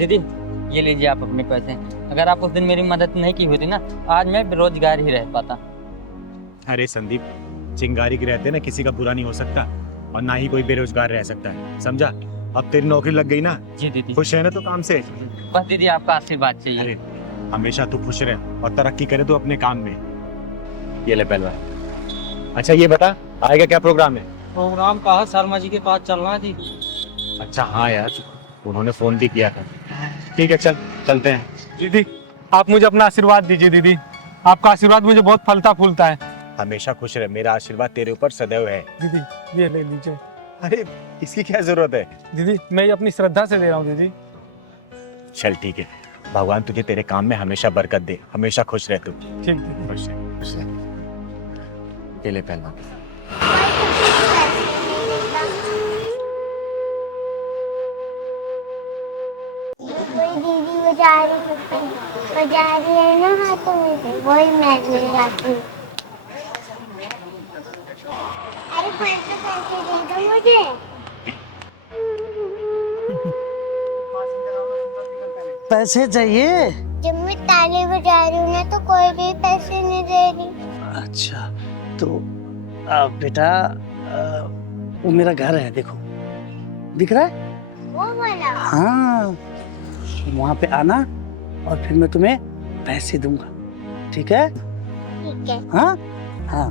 दीदी ये लीजिए आप अपने पैसे। अगर आप उस दिन मेरी मदद नहीं की होती ना, आज मैं बेरोजगार ही रह पाता। अरे संदीप, चिंगारी के रहते ना किसी का बुरा नहीं हो सकता और ना ही कोई बेरोजगार रह सकता है, समझा? अब तेरी नौकरी लग गई ना, जी दीदी। खुश है ना तो काम से? बस दीदी आपका आशीर्वाद चाहिए। अरे हमेशा तू खुश रहे और तरक्की करे तो अपने काम में। ये ले पहलवान। अच्छा ये बता, आएगा क्या प्रोग्राम है? प्रोग्राम कहा शर्मा जी के पास चलना थी। अच्छा हाँ यार, उन्होंने फोन भी किया था। ठीक है चल चलते हैं। दीदी आप मुझे अपना आशीर्वाद दीजिए दीदी, आपका आशीर्वाद मुझे बहुत फलता फूलता है। हमेशा खुश रहे, मेरा आशीर्वाद तेरे ऊपर सदैव है। दीदी ये ले लीजिए। अरे इसकी क्या जरूरत है? दीदी मैं ये अपनी श्रद्धा से दे रहा हूँ दीदी। चल ठीक है, भगवान तुझे तेरे काम में हमेशा बरकत दे, हमेशा खुश रह तू। ठीक दीदी। खुश रह, खुश रह। ये ले पहलवान। दीदी बजा रही है ना हाथों में से, वही मैं ले जाती हूँ। अरे पैसे दे दो मुझे। पैसे चाहिए? जब मैं ताली बजा रही हूँ ना तो कोई भी पैसे नहीं दे रही। अच्छा तो बेटा वो मेरा घर है, देखो दिख रहा है? वो वाला? हाँ वहाँ पे आना और फिर मैं तुम्हें पैसे दूंगा, ठीक है? ठीक है। हाँ हाँ।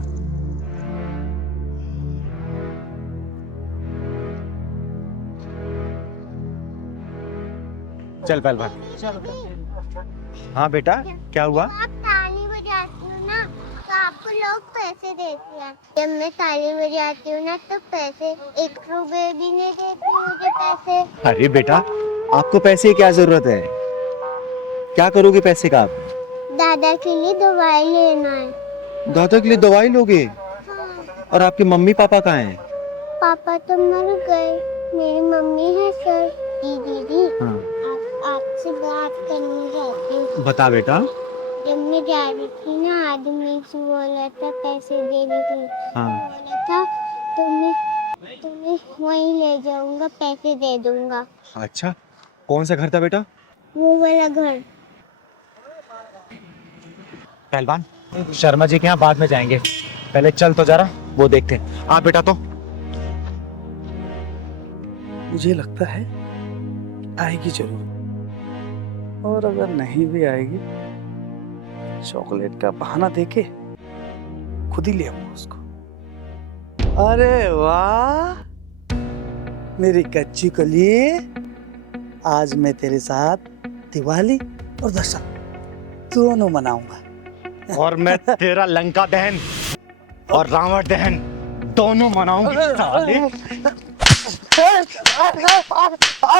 चल पहलवान। हाँ बेटा, क्या हुआ? आप ताली बजाती हो ना तो आपको लोग पैसे देते हैं। जब मैं ताली बजाती हूँ ना तो पैसे 1 रुपए भी नहीं देती मुझे पैसे। अरे बेटा, आपको पैसे की क्या जरूरत है? क्या करोगे पैसे का आप? दादा के लिए दवाई लेना है। दादा के लिए दवाई लोगे? हाँ। और आपके मम्मी पापा कहाँ हैं? पापा तो मर गए, मेरी मम्मी है सर। दीदी हाँ। आपसे बात करनी चाहती हूँ। बता बेटा। जब मैं जा रही थी ना, आदमी से बोला था पैसे देने के लिए। हाँ। बोला था तुम्हें वहीं ले जाऊंगा, पैसे दे दूंगा। अच्छा, कौन सा घर था बेटा? वो वाला घर। पहलवान, शर्मा जी के यहाँ बाद में जाएंगे, पहले चल तो जरा वो देखते हैं। हाँ बेटा तो मुझे लगता है आएगी जरूर, और अगर नहीं भी आएगी चॉकलेट का बहाना देके खुद ही ले आऊंगा उसको। अरे वाह मेरी कच्ची कली, आज मैं तेरे साथ दिवाली और दशहरा दोनों मनाऊंगा। और मैं तेरा लंका दहन और रावण दहन दोनों मनाऊंगी। साले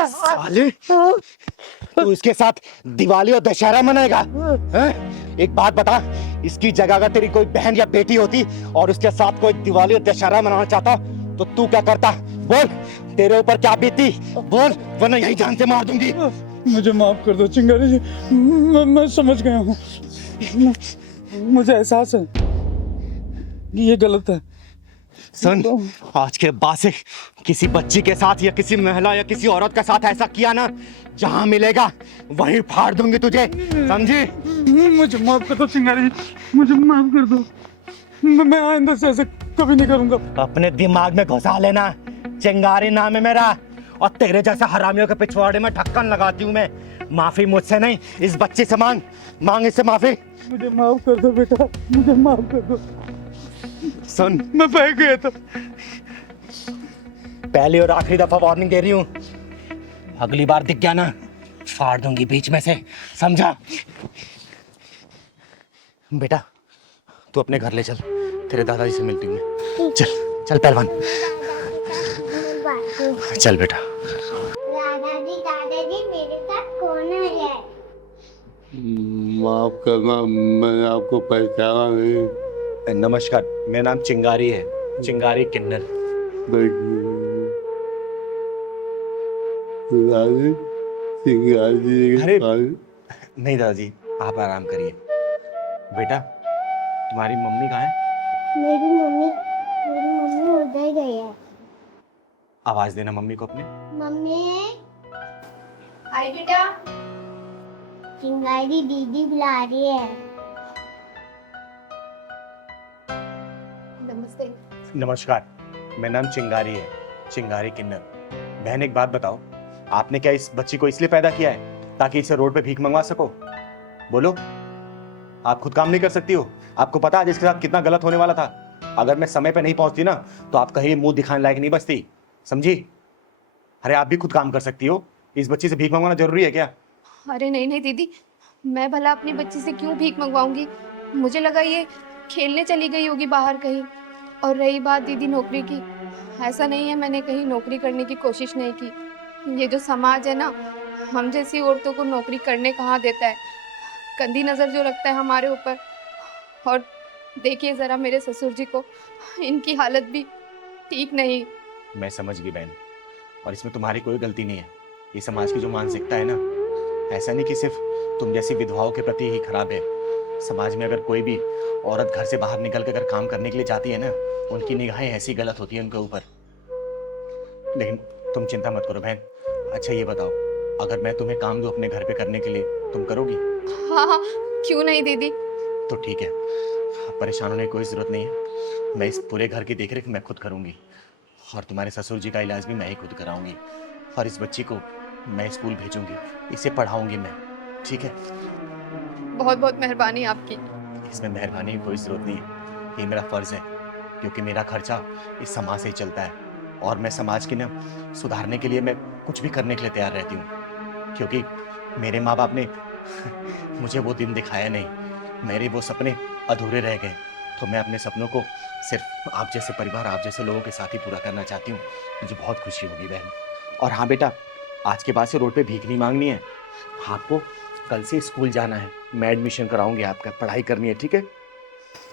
साले, तू इसके साथ दिवाली और दशहरा मनाएगा? हैं? एक बात बता, इसकी जगह अगर तेरी कोई बहन या बेटी होती और उसके साथ कोई दिवाली और दशहरा मनाना चाहता तो तू क्या करता? बोल, तेरे ऊपर क्या बीती? बोल, वरना यही जान से मार दूंगी। मुझे माफ कर दो चिंगारी जी, मैं समझ गया हूँ, मुझे एहसास है कि ये गलत है। सुन, आज के बाद से किसी बच्ची के साथ या किसी महिला या किसी औरत के साथ ऐसा किया ना, जहां मिलेगा वहीं फाड़ दूंगी तुझे, समझी? मुझे माफ कर दो चिंगारी जी, मुझे माफ कर दो, मैं आइंदा से ऐसे कभी नहीं करूंगा। अपने दिमाग में घुसा लेना, चिंगारी नाम है मेरा, और तेरे जैसे हरामियों के पिछवाड़े में ढक्कन लगाती हूँ मैं। माफी मुझसे नहीं, इस बच्चे से मांग, मांग इससे माफी। मुझे माफ कर दो बेटा, मुझे माफ कर दो। सुन, मैं बह गया था। पहली और आखिरी दफा वार्निंग दे रही हूँ, अगली बार दिख गया ना फाड़ दूंगी बीच में से, समझा? बेटा तू अपने घर ले चल, तेरे दादाजी से मिलती हूँ मैं। चल चल पहलवान, चल बेटा। दादाजी मेरे साथ कौन है? माफ करना, मैंने आपको पहचाना नहीं। नमस्कार, मेरा नाम चिंगारी है, चिंगारी किन्नर। अरे नहीं दादाजी, आप आराम करिए। बेटा तुम्हारी मम्मी कहाँ है? मेरी मम्मी उधर गई है। आवाज देना मम्मी को अपने। मम्मी आई बेटा। चिंगारी दीदी बुला रही है। नमस्ते। नमस्कार, मेरा नाम चिंगारी है, चिंगारी किन्नर। बहन एक बात बताओ, आपने क्या इस बच्ची को इसलिए पैदा किया है ताकि इसे रोड पे भीख मंगवा सको? बोलो, आप खुद काम नहीं कर सकती हो? आपको पता है इसके साथ कितना गलत होने वाला था? अगर मैं समय पे नहीं पहुंचती ना तो आप कहीं मुंह दिखाने लायक नहीं बचती, समझी? अरे आप भी खुद काम कर सकती हो, इस बच्ची से भीख मंगवाना जरूरी है क्या? अरे नहीं नहीं दीदी, मैं भला अपनी बच्ची से क्यों भीख मंगवाऊंगी? मुझे लगा ये खेलने चली गई होगी बाहर कहीं। और रही बात दीदी नौकरी की, ऐसा नहीं है मैंने कहीं नौकरी करने की कोशिश नहीं की। ये जो समाज है ना, हम जैसी औरतों को नौकरी करने कहाँ देता है। गंदी नज़र जो रखता है हमारे ऊपर। और देखिए ज़रा मेरे ससुर जी को, इनकी हालत भी ठीक नहीं। मैं समझ गई बहन, और इसमें तुम्हारी कोई गलती नहीं है। ये समाज की जो मानसिकता है ना, ऐसा नहीं कि सिर्फ तुम जैसी विधवाओं के प्रति ही खराब है। समाज में अगर कोई भी औरत घर से बाहर निकल कर अगर काम करने के लिए जाती है ना, उनकी निगाहें ऐसी गलत होती है उनके ऊपर। लेकिन तुम चिंता मत करो बहन। अच्छा ये बताओ, अगर मैं तुम्हें काम दूं अपने घर पे करने के लिए, तुम करोगी? हाँ हाँ, क्यों नहीं दीदी। तो ठीक है, परेशान होने की कोई ज़रूरत नहीं है। मैं इस पूरे घर की देखरेख मैं खुद करूँगी, और तुम्हारे ससुर जी का इलाज भी मैं ही खुद कराऊंगी। और इस बच्ची को मैं स्कूल भेजूंगी, इसे पढ़ाऊंगी मैं, ठीक है? बहुत बहुत मेहरबानी आपकी। इसमें मेहरबानी की कोई ज़रूरत नहीं है, ये मेरा फ़र्ज़ है, क्योंकि मेरा खर्चा इस समाज से ही चलता है। और मैं समाज के ना सुधारने के लिए मैं कुछ भी करने के लिए तैयार रहती हूँ, क्योंकि मेरे माँ बाप ने मुझे वो दिन दिखाया नहीं, मेरे वो सपने अधूरे रह गए। तो मैं अपने सपनों को सिर्फ आप जैसे परिवार, आप जैसे लोगों के साथ ही पूरा करना चाहती हूँ। मुझे बहुत खुशी होगी बहन। और हाँ बेटा, आज के बाद से रोड पे भीख नहीं मांगनी है। आपको कल से स्कूल जाना है, मैं एडमिशन कराऊंगी आपका, पढ़ाई करनी है, ठीक है?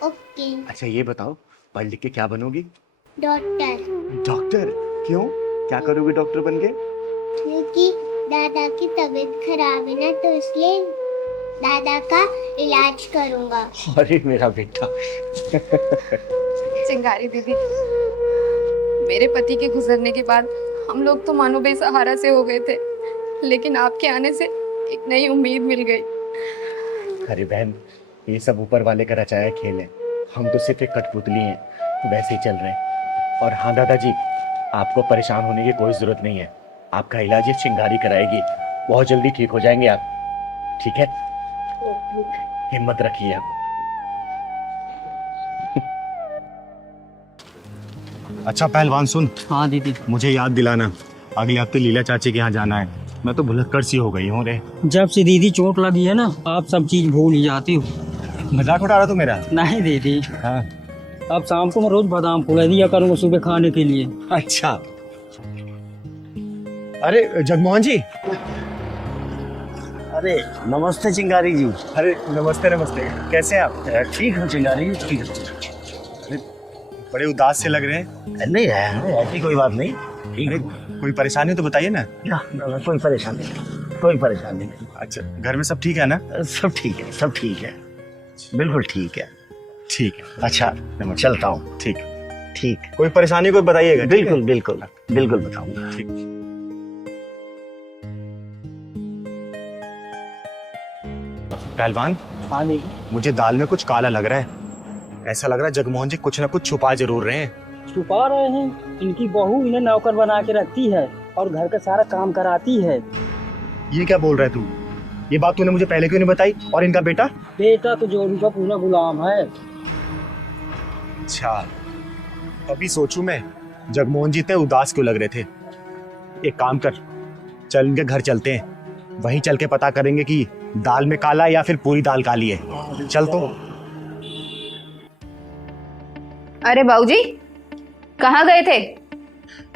ओके। अच्छा ये बताओ, पढ़ लिख के क्या बनोगी? डॉक्टर। डॉक्टर? क्यों, क्या करोगे डॉक्टर बन के? क्योंकि दादा की तबीयत खराब है ना, तो इसलिए दादा का इलाज करूंगा। अरे मेरा बेटा। चिंगारी दीदी, मेरे पति के गुजरने के बाद हम लोग तो मानो बेसहारा से हो गए थे, लेकिन आपके आने से एक नई उम्मीद मिल गई। अरे बहन, ये सब ऊपर वाले का रचाया खेल है, हम तो सिर्फ एक कठपुतली हैं, वैसे ही चल रहे हैं। और हाँ दादाजी, आपको परेशान होने की कोई ज़रूरत नहीं है, आपका इलाज ये चिंगारी कराएगी, बहुत जल्दी ठीक हो जाएंगे आप, ठीक है? हिम्मत रखिए आप। अच्छा पहलवान सुन, हाँ दीदी। मुझे याद दिलाना, अगले हफ्ते लीला चाची के यहाँ जाना है। मैं तो भुलक्कड़ सी हो गई हूँ रे। जब से दीदी चोट लगी है ना, आप सब चीज भूल ही जाती हो। मजाक उड़ा रहा तू मेरा? नहीं दीदी, हाँ। अब शाम को मैं रोज बादाम फुला दिया करूँगा सुबह खाने के लिए। अच्छा। अरे जगमोहन जी। अरे नमस्ते चिंगारी जी। अरे नमस्ते नमस्ते, कैसे हैं आप? ठीक है चिंगारी जी, ठीक है। बड़े उदास से लग रहे हैं। नहीं है, ऐसी कोई बात नहीं, ठीक है। कोई परेशानी तो बताइए ना। कोई परेशानी नहीं, कोई परेशानी नहीं। अच्छा, घर में सब ठीक है ना? सब ठीक है, सब ठीक है, बिल्कुल ठीक है। ठीक है। अच्छा चलता हूँ। ठीक। ठीक, कोई परेशानी कोई बताइएगा। ठीक है? बिल्कुल बिल्कुल बिल्कुल बताऊंगा। ठीक। पहलवान, हाँ दीदी। मुझे दाल में कुछ काला लग रहा है। ऐसा लग रहा है जगमोहन जी कुछ ना कुछ छुपा जरूर रहे हैं। छुपा रहे हैं, इनकी बहू इन्हें नौकर बना के रखती है और घर का सारा काम कराती है। ये क्या बोल रहा है तू? ये बात तूने मुझे पहले क्यों नहीं बताई? और इनका बेटा? बेटा तो जो उनका पूरा गुलाम है। अच्छा, अभी सोचूं मैं जगमोहन जी इतने उदास क्यों लग रहे थे। एक काम कर, चल इनके घर चलते हैं, वहीं चल के पता करेंगे कि दाल में काला या फिर पूरी दाल काली है। चल तो। अरे बाबूजी, कहाँ गए थे?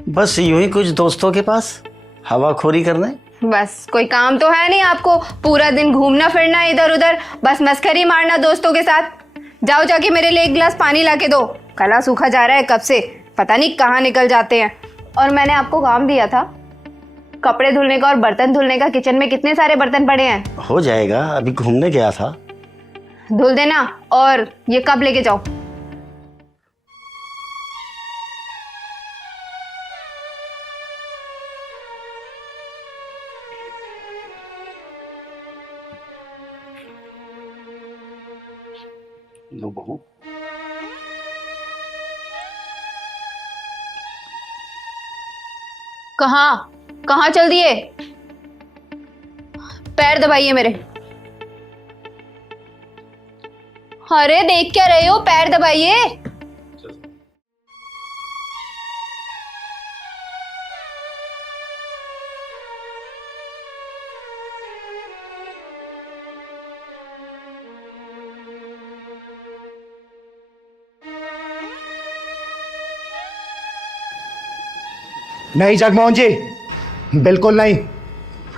बस यूं ही कुछ दोस्तों के पास हवाखोरी करने। बस कोई काम तो है नहीं आपको, पूरा दिन घूमना फिरना इधर उधर, बस मस्करी मारना दोस्तों के साथ। जाओ जाके मेरे लिए एक गिलास पानी ला के दो, गला सूखा जा रहा है कब से, पता नहीं कहाँ निकल जाते हैं। और मैंने आपको काम दिया था कपड़े धुलने का और बर्तन धुलने का, किचन में कितने सारे बर्तन पड़े हैं। हो जाएगा, अभी घूमने गया था। धुल देना, और ये कब लेके जाओ। लो बहू। कहाँ कहाँ चल दिए? पैर दबाइए मेरे। अरे देख क्या रहे हो, पैर दबाइए। नहीं जगमोहन जी, बिल्कुल नहीं।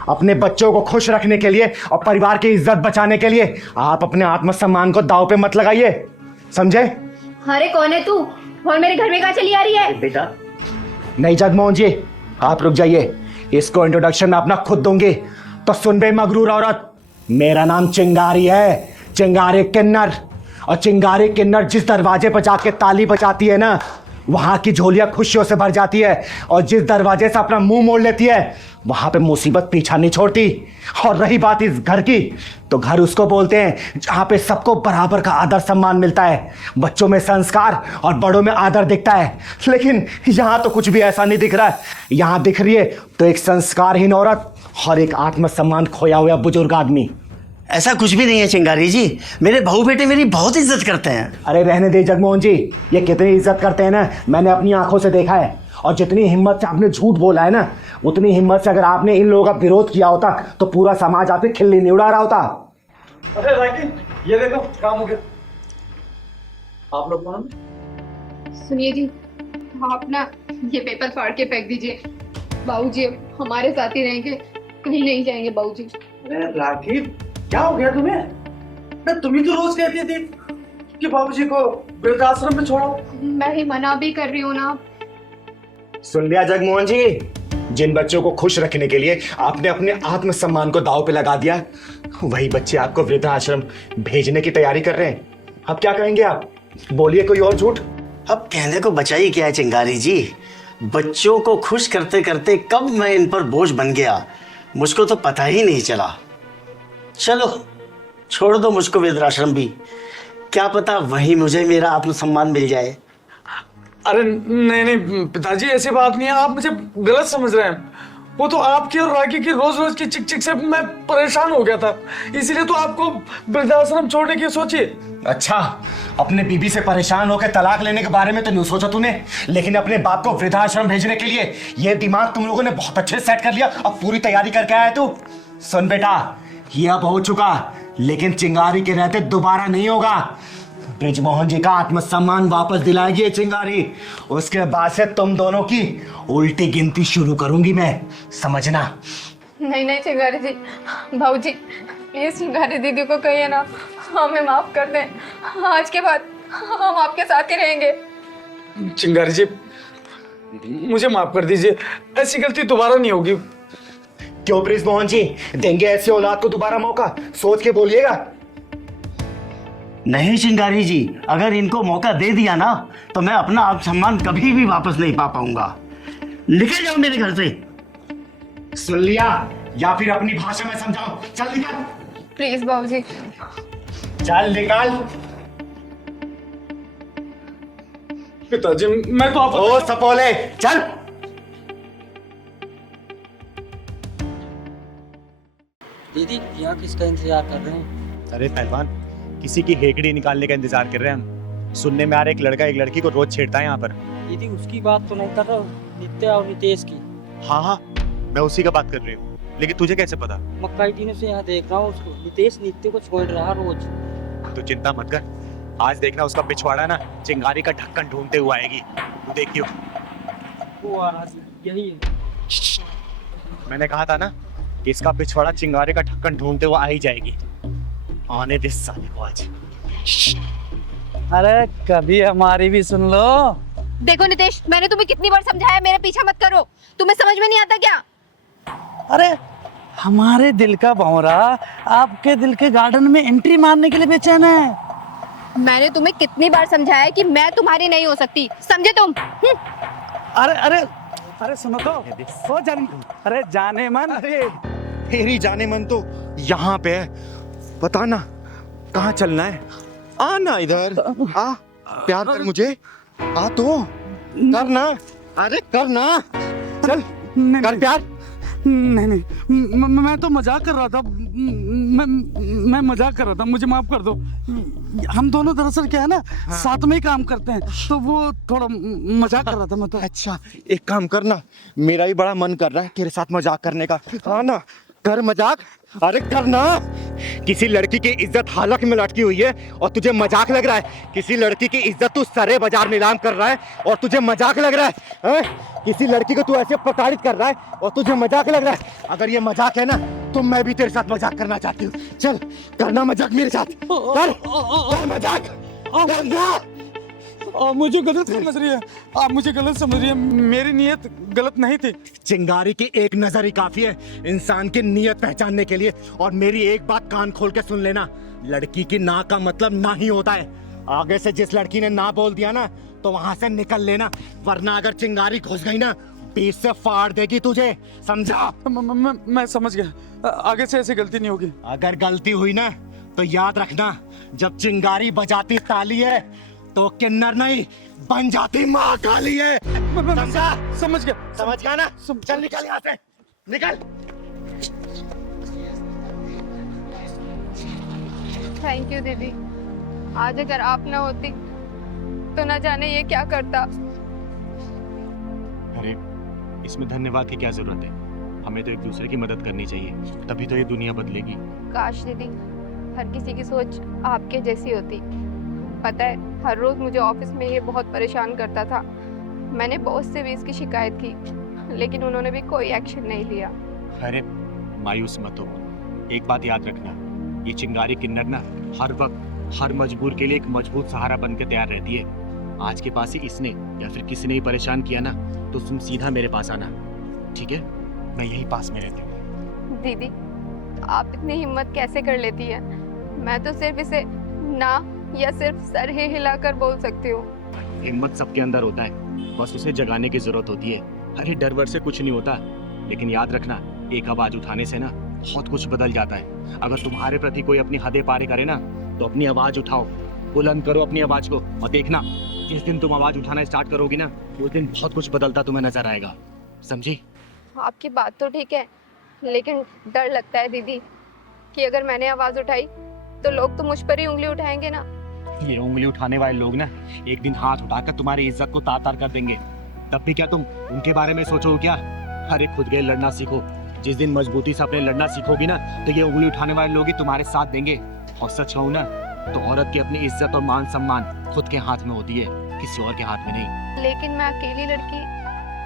अपने बच्चों को खुश रखने के लिए और परिवार की इज्जत बचाने के लिए आप अपने आत्मसम्मान को दांव पे मत लगाइए, समझे? अरे कौन है तू और मेरे घर में कहाँ चली आ रही है? बेटा नहीं जगमोहन जी, आप रुक जाइए। इसको इंट्रोडक्शन मैं अपना खुद दूंगी। तो सुन बे मगरूर औरत, मेरा नाम चिंगारी है, चिंगारी किन्नर। और चिंगारी किन्नर जिस दरवाजे पर जाके ताली बजाती है ना, वहां की झोलियां खुशियों से भर जाती है। और जिस दरवाजे से अपना मुंह मोड़ लेती है, वहां पे मुसीबत पीछा नहीं छोड़ती। और रही बात इस घर की, तो घर उसको बोलते हैं जहां पे सबको बराबर का आदर सम्मान मिलता है, बच्चों में संस्कार और बड़ों में आदर दिखता है। लेकिन यहां तो कुछ भी ऐसा नहीं दिख रहा है। यहां दिख रही है तो एक संस्कारहीन औरत और एक आत्मसम्मान खोया हुआ बुजुर्ग आदमी। ऐसा कुछ भी नहीं है चिंगारी जी, मेरे बहू बेटे मेरी बहुत इज्जत करते हैं। अरे रहने दे जगमोहन जी, ये कितनी इज्जत करते हैं ना, मैंने अपनी आंखों से देखा है। और जितनी हिम्मत से आपने झूठ बोला है ना, उतनी हिम्मत से अगर आपने इन लोगों का विरोध किया होता तो पूरा समाज आपसे खिल्ली नहीं उड़ा रहा होता। अरे राकी, ये देखो काम हो गया। आप लोग कौन? सुनिए जी, आप ना ये पेपर फाड़ के फेंक दीजिए। बाबूजी हमारे साथ ही रहेंगे, कहीं नहीं जाएंगे बाबूजी। अरे राखी, क्या हो गया तुम्हें? मैं तुम ही तो रोज कहती थी कि बाबूजी को वृद्धाश्रम में छोड़ो। मैं ही मना भी कर रही हूँ ना। सुन लिया जगमोहन जी, जिन बच्चों को खुश रखने के लिए आपने अपने आत्मसम्मान को दांव पे लगा दिया, वही बच्चे आपको वृद्धाश्रम भेजने की तैयारी कर रहे हैं। अब क्या कहेंगे आप? बोलिए कोई और झूठ। अब कहने को बचा ही क्या है चिंगारी जी, बच्चों को खुश करते करते कब मैं इन पर बोझ बन गया, मुझको तो पता ही नहीं चला। चलो छोड़ दो मुझको वृद्धाश्रम भी, क्या पता वहीं मुझे मेरा आत्मसम्मान मिल जाए। अरे नहीं नहीं पिताजी, ऐसी बात नहीं है, आप मुझे गलत समझ रहे हैं। वो तो आपकी और राखी की रोज रोज की चिक चिक से मैं परेशान हो गया था, इसीलिए तो आपको वृद्धाश्रम छोड़ने की सोची। अच्छा, अपने बीबी से परेशान होकर तलाक लेने के बारे में तो नहीं सोचा तूने, लेकिन अपने बाप को वृद्धाश्रम भेजने के लिए ये दिमाग तुम लोगों ने बहुत अच्छे से सेट कर लिया। अब पूरी तैयारी करके आया तू। सुन बेटा, ये अब हो चुका, लेकिन चिंगारी के रहते दोबारा नहीं होगा। ब्रिजमोहन जी का आत्मसम्मान वापस दिलाएगी ये चिंगारी, उसके बाद से तुम दोनों की उल्टी गिनती शुरू करूंगी मैं, समझना। नहीं नहीं चिंगारी जी, बाबूजी प्लीज चिंगारी दीदी को कहिए ना, हमें माफ कर दें। आज के बाद हम आपके साथ ही रहेंगे। चिंगारी जी मुझे माफ कर दीजिए, ऐसी गलती दोबारा नहीं होगी। क्यों ब्रिजमोहन जी, देंगे ऐसी औलाद को दोबारा मौका? सोच के बोलिएगा। नहीं चिंगारी जी, अगर इनको मौका दे दिया ना तो मैं अपना आत्मसम्मान कभी भी वापस नहीं पा पाऊंगा। निकल जाओ मेरे घर से। सुन लिया, या फिर अपनी भाषा में समझाओ। चल निकल, प्लीज बाबूजी। चल निकल। पिताजी मैं तो आप ओ सपोले, चल। दीदी यहाँ किसका इंतजार कर रहे हैं? अरे पहलवान, किसी की हेकड़ी निकालने का इंतजार कर रहे हैं हम। सुनने में आ रहा है एक लड़का एक लड़की को रोज छेड़ता है यहाँ पर। दीदी उसकी बात तो नहीं कर रहा हूँ, नित्या और नितेश की। हाँ हाँ, मैं उसी का बात कर रही हूँ, लेकिन तुझे कैसे पता? मैं कई दिनों से यहाँ देख रहा हूँ उसको। नितेश नित्य को छोड़ रहा रोज। तू चिंता मत कर, आज देखना उसका पिछवाड़ा ना चिंगारी का ढक्कन ढूंढते हुए आएगी, तू देखियो। वो आज यही है। मैंने कहा था ना कि इसका पिछवाड़ा चिंगारी का ढक्कन ढूंढते हुए आ ही जाएगी। आने दे साले को आज। अरे कभी हमारी भी सुन लो। देखो नितेश, मैंने तुम्हें कितनी बार समझाया मेरा पीछा मत करो, तुम्हें समझ में नहीं आता क्या? अरे हमारे दिल का भंवरा आपके दिल के गार्डन में एंट्री मारने के लिए बेचैन है। मैंने तुम्हें कितनी बार समझाया कि मैं तुम्हारी नहीं हो सकती, समझे तुम? अरे अरे अरे सुनो तो, ओ अरे जाने मन। अरे तेरी जाने मन तो यहाँ पे है, बता ना कहाँ चलना है? आ ना इधर, आ, प्यार कर मुझे, आ तो कर ना, अरे कर ना, चल नहीं कर प्यार। नहीं नहीं, मैं तो मजाक कर रहा था। मैं मजाक कर रहा था, मुझे माफ कर दो। हम दोनों दरअसल क्या है ना, साथ में ही काम करते हैं, तो वो थोड़ा मजाक कर रहा था मैं तो। अच्छा एक काम करना, मेरा भी बड़ा मन कर रहा है तेरे साथ मजाक करने का। हाँ ना, कर मजाक, अरे कर ना। किसी लड़की की इज्जत हालत में लटकी हुई है और तुझे मजाक लग रहा है। किसी लड़की की इज्जत तू सरे बाजार नीलाम कर रहा है और तुझे मजाक लग रहा है, हैं? किसी लड़की को तू ऐसे प्रताड़ित कर रहा है और तुझे मजाक लग रहा है। अगर ये मजाक है ना तो मैं भी तेरे साथ मजाक करना चाहती हूँ। चल करना मजाक मेरे साथ, कर मजाक, कर ना। मुझे गलत समझ रही है, आप मुझे गलत समझ रही है, मेरी नीयत गलत नहीं थी। चिंगारी की एक नजर ही काफी है इंसान की नीयत पहचानने के लिए। और मेरी एक बात कान खोल के सुन लेना, लड़की की ना का मतलब ना ही होता है। आगे से जिस लड़की ने ना बोल दिया ना तो वहां से निकल लेना, वरना अगर चिंगारी घुस गई ना बीच से फाड़ देगी तुझे, समझा? मैं समझ गया, आगे से ऐसी गलती नहीं होगी। अगर गलती हुई ना तो याद रखना, जब चिंगारी बजाती ताली है तो किन्नर नहीं बन जाती माँ काली है, समझा? समझ गया। समझ गया ना? चल निकल यहाँ से, निकल। थैंक यू दीदी, आज अगर आप ना होती तो ना जाने ये क्या करता। अरे इसमें धन्यवाद की क्या जरूरत है, हमें तो एक दूसरे की मदद करनी चाहिए, तभी तो ये दुनिया बदलेगी। काश दीदी हर किसी की सोच आपके जैसी होती। पता है हर रोज मुझे ऑफिस में ये बहुत परेशान करता था। मैंने बॉस से भी इसकी शिकायत की, लेकिन उन्होंने भी कोई एक्शन नहीं लिया। अरे मायूस मत हो, एक बात याद रखना, ये चिंगारी किन्नर ना हर वक्त हर मजबूर के लिए एक मजबूत सहारा बन के तैयार रहती है। आज के पास ही इसने या फिर किसी ने ही परेशान किया ना तो तुम सीधा मेरे पास आना, ठीक है? मैं यही पास में रहती हूँ। दीदी आप इतनी हिम्मत कैसे कर लेती है? मैं तो सिर्फ इसे ना या सिर्फ सर ही हिलाकर बोल सकती हूँ। हिम्मत सबके अंदर होता है, बस उसे जगाने की जरूरत होती है। अरे डर वर से कुछ नहीं होता, लेकिन याद रखना एक आवाज उठाने से ना बहुत कुछ बदल जाता है। अगर तुम्हारे प्रति कोई अपनी हदें पार करे ना तो अपनी आवाज उठाओ, बुलंद करो अपनी आवाज को, और देखना जिस दिन तुम आवाज उठाना स्टार्ट करोगी ना उस दिन बहुत कुछ बदलता तुम्हें नजर आएगा, समझी? आपकी बात तो ठीक है, लेकिन डर लगता है दीदी कि अगर मैंने आवाज उठाई तो लोग तो मुझ पर ही उंगली उठाएंगे ना। ये उंगली उठाने वाले लोग ना एक दिन हाथ उठाकर तुम्हारी इज्जत को तार-तार कर देंगे, तब भी क्या तुम उनके बारे में सोचो क्या? अरे खुद के लड़ना सीखो, जिस दिन मजबूती से अपने लड़ना सीखोगी ना तो ये उंगली उठाने वाले लोग ही तुम्हारे साथ देंगे। और सच कहूं ना तो औरत की अपनी इज्जत और मान सम्मान खुद के हाथ में होती है, किसी और के हाथ में नहीं। लेकिन मैं अकेली लड़की।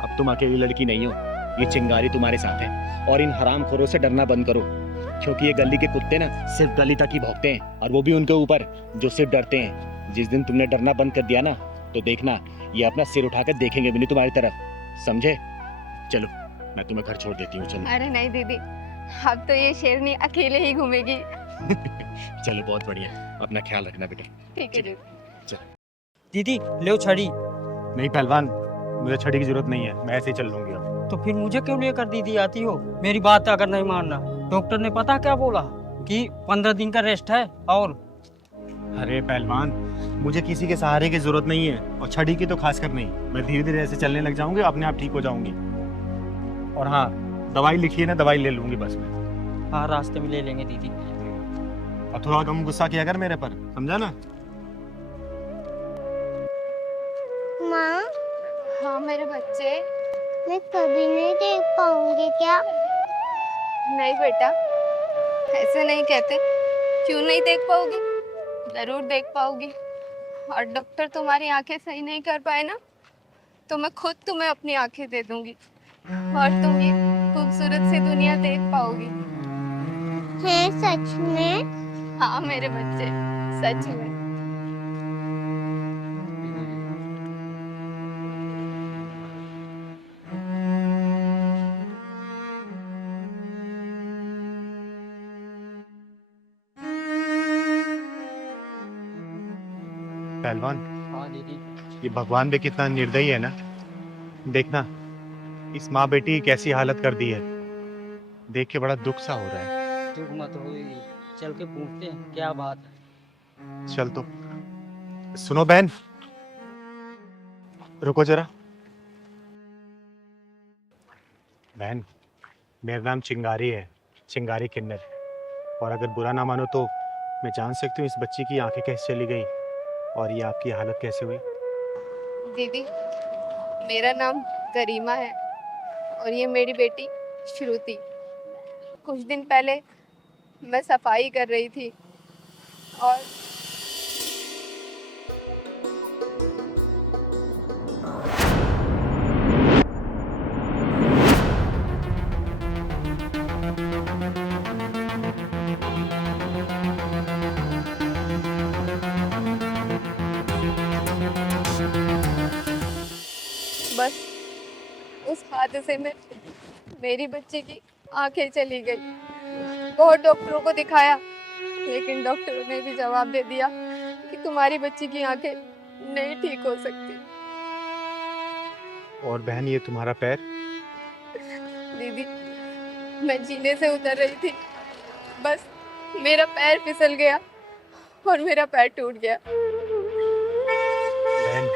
अब तुम अकेली लड़की नहीं हो, ये चिंगारी तुम्हारे साथ है। और इन हरामखोरों से डरना बंद करो, क्योंकि ये गली के कुत्ते ना सिर्फ गली तक ही भौंकते हैं, और वो भी उनके ऊपर जो सिर्फ डरते हैं। जिस दिन तुमने डरना बंद कर दिया ना तो देखना ये अपना सिर उठाकर देखेंगे भी नहीं तुम्हारी तरफ, समझे? चलो मैं तुम्हें घर छोड़ देती हूँ, चलो। अरे नहीं दीदी, अब तो ये शेरनी अकेले ही घूमेगी। चलो बहुत बढ़िया, अपना ख्याल रखना बेटा। ठीक है जी। दीदी ले छड़ी। नहीं पहलवान, मुझे छड़ी की जरूरत नहीं है, मैं ऐसे ही चल लूंगी अब। तो फिर मुझे क्यों लेकर दीदी आती हो? मेरी बात अगर नहीं मानना, डॉक्टर ने पता क्या बोला कि 15 दिन का रेस्ट है। और अरे पहलवान, मुझे किसी के सहारे की जरूरत नहीं है, और छड़ी की तो खासकर नहीं। मैं धीरे धीरे ऐसे चलने लग जाऊंगी, अपने आप ठीक हो जाऊंगी। और हाँ, दवाई लिखी है ना, दवाई ले लूंगी बस मैं। हाँ रास्ते में ले लेंगे दीदी। और थोड़ा कम गुस्सा किया कर मेरे पर, समझा ना? माँ हाँ मेरे बच्चे। मैं कभी नहीं देख पाऊंगी क्या? नहीं बेटा, ऐसे नहीं कहते। क्यों नहीं देख पाओगी? जरूर देख पाओगी। और डॉक्टर तुम्हारी आंखें सही नहीं कर पाए ना तो मैं खुद तुम्हें अपनी आंखें दे दूंगी और तुम ये खूबसूरत सी दुनिया देख पाओगी। है सच में? हाँ मेरे बच्चे, सच में। पहलवान, हाँ दीदी। ये भगवान भी कितना निर्दयी है ना। देखना इस माँ बेटी की कैसी हालत कर दी है, देख के बड़ा दुख सा हो रहा है। दुख मत हो, चल के पूछते हैं क्या बात है। चल तो। सुनो बहन, रुको जरा। बहन, मेरा नाम चिंगारी है, चिंगारी किन्नर। और अगर बुरा ना मानो तो मैं जान सकती हूँ इस बच्ची की आंखें कैसे चली गई और ये आपकी हालत कैसे हुई? दीदी, मेरा नाम करीमा है और ये मेरी बेटी श्रुति। कुछ दिन पहले मैं सफाई कर रही थी और बस उस हादसे में मेरी बच्ची की आंखें चली गई। बहुत डॉक्टरों को दिखाया, लेकिन डॉक्टरों ने भी जवाब दे दिया कि तुम्हारी बच्ची की आंखें नहीं ठीक हो सकती। और बहन, ये तुम्हारा पैर? दीदी, मैं जीने से उतर रही थी, बस मेरा पैर फिसल गया और मेरा पैर टूट गया। बहन,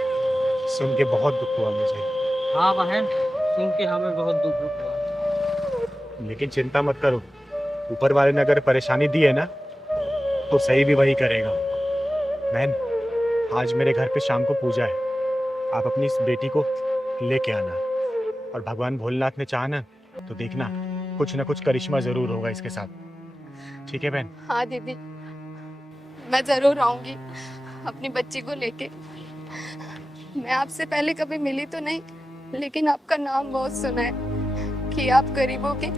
सुन के बहुत दुख हुआ मुझे। हाँ बहन, सुन के हमें बहुत दुख हुआ। लेकिन चिंता मत करो, ऊपर वाले ने अगर परेशानी दी है ना तो सही भी वही करेगा। बहन, आज मेरे घर पे शाम को पूजा है, आप अपनी इस बेटी को लेके आना। और भगवान भोलेनाथ ने चाहा ना तो देखना कुछ ना कुछ करिश्मा जरूर होगा इसके साथ। ठीक है बहन? हाँ दीदी, मैं जरूर आऊंगी अपनी बच्ची को लेके। मैं आपसे पहले कभी मिली तो नहीं, लेकिन आपका नाम बहुत सुना है कि आप गरीबों के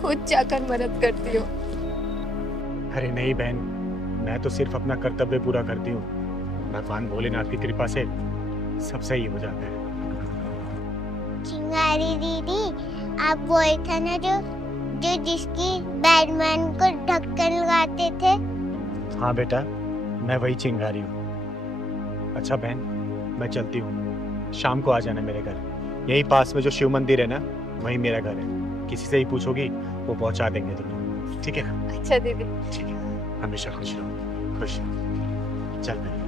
खुद जाकर मदद करती हो। अरे नहीं बहन, मैं तो सिर्फ अपना कर्तव्य पूरा करती हूँ। भगवान भोलेनाथ की कृपा से सब सही हो जाता है। चिंगारी दीदी, आप बोले थे ना जो जो जिसकी बैटमैन को ढक्कन लगाते थे। हाँ बेटा, मैं वही चिंगारी हूँ। अच्छा बहन, मैं चलती हूँ, शाम को आ जाना मेरे घर। यही पास में जो शिव मंदिर है ना, वही मेरा घर है। किसी से ही पूछोगी वो पहुंचा देंगे तुम्हें। ठीक है? अच्छा दीदी। ठीक है, हमेशा खुश रहो। खुश रहो। चल बहन।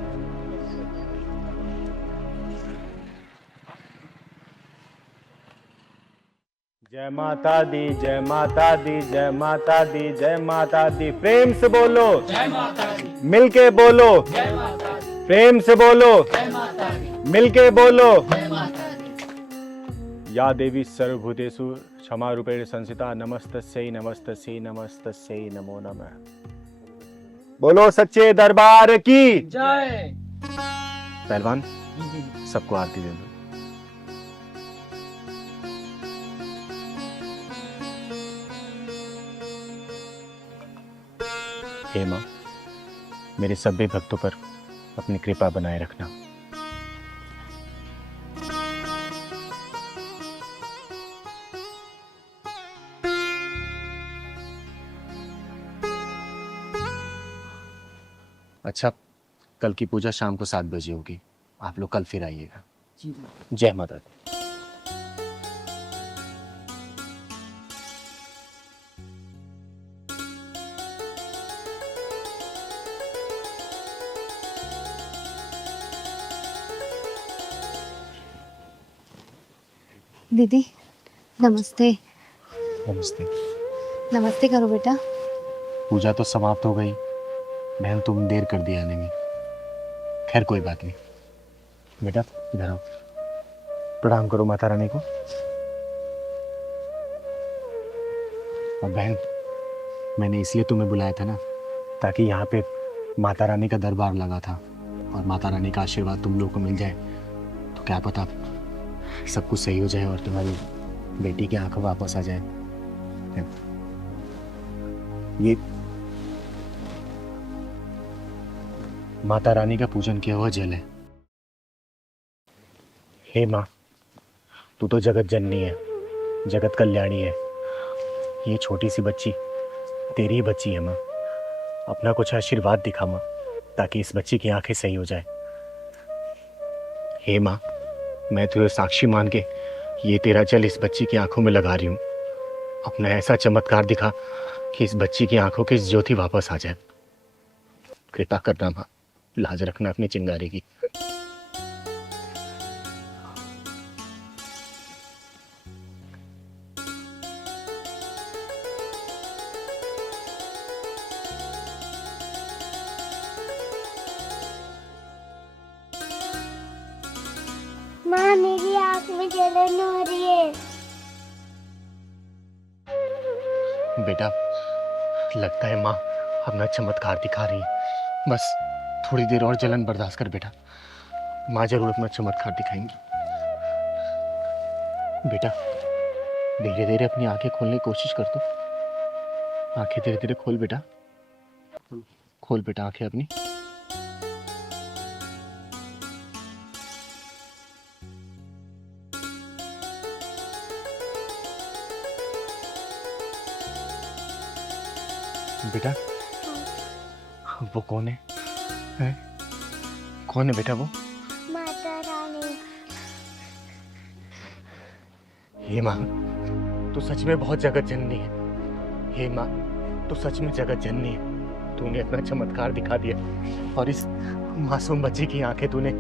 जय माता दी, जय माता दी, जय माता दी, जय माता दी। प्रेम से बोलो जय माता दी। मिलके बोलो जय माता दी। प्रेम से बोलो जय माता दी। मिलके बोलो जय माता दी। या देवी सर्वभूतेषु क्षमा रूपेण संस्थिता, नमस्तस्यै नमस्तस्यै नमस्तस्यै नमो नमः। बोलो सच्चे दरबार की जय। पहलवान, सबको आरती दे दो। हे माँ, मेरे सभी भक्तों पर अपनी कृपा बनाए रखना। अच्छा, कल की पूजा शाम को 7 बजे होगी, आप लोग कल फिर आइएगा। जय माता दी। दीदी, नमस्ते। नमस्ते। नमस्ते करो बेटा। पूजा तो समाप्त हो गई, बहन तुम देर कर दी आने में। खैर कोई बात नहीं। बेटा इधर आओ, प्रणाम करो माता रानी को। और बहन, मैंने इसलिए तुम्हें बुलाया था ना, ताकि यहाँ पे माता रानी का दरबार लगा था और माता रानी का आशीर्वाद तुम लोग को मिल जाए तो क्या पता सब कुछ सही हो जाए और तुम्हारी बेटी की आंखें वापस आ जाए। ये माता रानी का पूजन किया हुआ जल है। हे माँ, तू तो जगत जननी है, जगत कल्याणी है। ये छोटी सी बच्ची तेरी ही बच्ची है माँ। अपना कुछ आशीर्वाद दिखा माँ, ताकि इस बच्ची की आंखें सही हो जाए। हे माँ, मैं तुझे साक्षी मान के ये तेरा जल इस बच्ची की आंखों में लगा रही हूँ। अपना ऐसा चमत्कार दिखा कि इस बच्ची की आंखों की ज्योति वापस आ जाए। कृपा करना माँ। लाज रखना अपनी चिंगारी की। माँ मेरी आँख में जलन हो रही है। बेटा, लगता है माँ अपना चमत्कार दिखा रही है। बस थोड़ी देर और जलन बर्दाश्त कर बेटा, माँ जरूर अपना चमत्कार दिखाएंगी। बेटा, धीरे धीरे अपनी आंखें खोलने की कोशिश कर दो। आंखें धीरे धीरे खोल बेटा, खोल बेटा आंखें अपनी। बेटा, वो कौन है? हैं? कौन है बेटा वो? माता रानी। हे माँ, तू सच में बहुत जगत जननी है। हे माँ, तू सच में जगत जननी है। तूने अपना चमत्कार दिखा दिया और इस मासूम बच्ची की आंखें तूने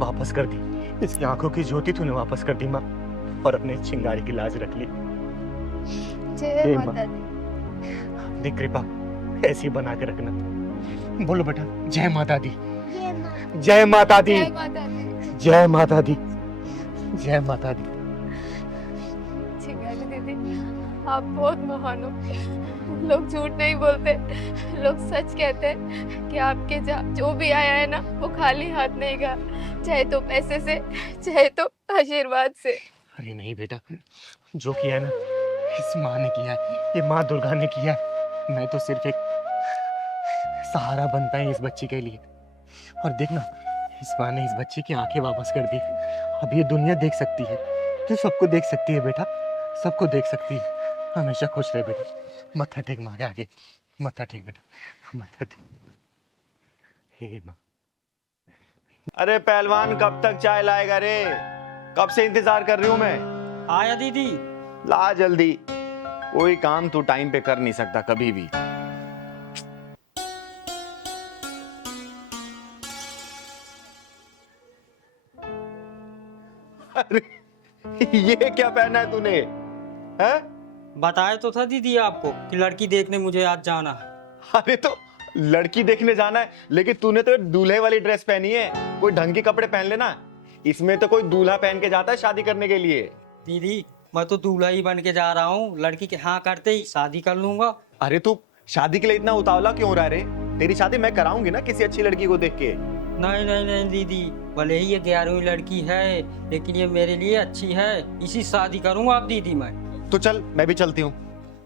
वापस कर दी। इसकी आंखों की ज्योति तूने वापस कर दी माँ, और अपने चिंगारी की लाज रख ली। जय माता दी। अपनी कृपा ऐसी बना के रखना। बोलो बेटा, जय माता दी, ये माँ। जय माता दी, जय माता दी। जय माता दी, जय माता दी। चिंगारी दीदी, आप बहुत महान हो। लोग झूठ नहीं बोलते, लोग सच कहते हैं कि आपके जो भी आया है ना, वो खाली हाथ नहीं गया, चाहे तो पैसे से, चाहे तो आशीर्वाद से। अरे नहीं बेटा, जो किया है ना, इस माँ ने किया है, ये माँ दुर्गा ने किया है। मैं तो सिर्फ एक सहारा बनता है इस बच्ची के लिए। और देखना, इस माँ ने इस बच्ची की आंखें वापस कर दी। अब ये दुनिया देख सकती है, तो सबको देख सकती है बेटा, सबको देख सकती है। हमेशा खुश रहे बेटा। मत्था टेक माँ के आगे, मत्था टेक बेटा, मत्था टेक। हे माँ। अरे पहलवान, कब तक चाय लाएगा रे? कब से इंतजार कर रही हूँ मैं। आया दीदी। ला जल्दी, कोई काम तू टाइम पे कर नहीं सकता कभी भी। अरे ये क्या पहना है तूने? हैं? बताया तो था दीदी आपको कि लड़की देखने मुझे आज जाना है। अरे तो लड़की देखने जाना है, लेकिन तूने तो दूल्हे वाली ड्रेस पहनी है। कोई ढंग के कपड़े पहन लेना। इसमें तो कोई दूल्हा पहन के जाता है शादी करने के लिए। दीदी, मैं तो दूल्हा ही बन के जा रहा हूँ। लड़की के हाँ करते ही शादी कर लूंगा। अरे तू शादी के लिए इतना उतावला क्यों रहा रे? तेरी शादी मैं कराऊंगी ना किसी अच्छी लड़की को देख के। नहीं नहीं नहीं दीदी, भले ही ये 11वीं लड़की है, लेकिन ये मेरे लिए अच्छी है। इसी शादी करूंगा आप दीदी मैं। तो चल, मैं भी चलती हूँ।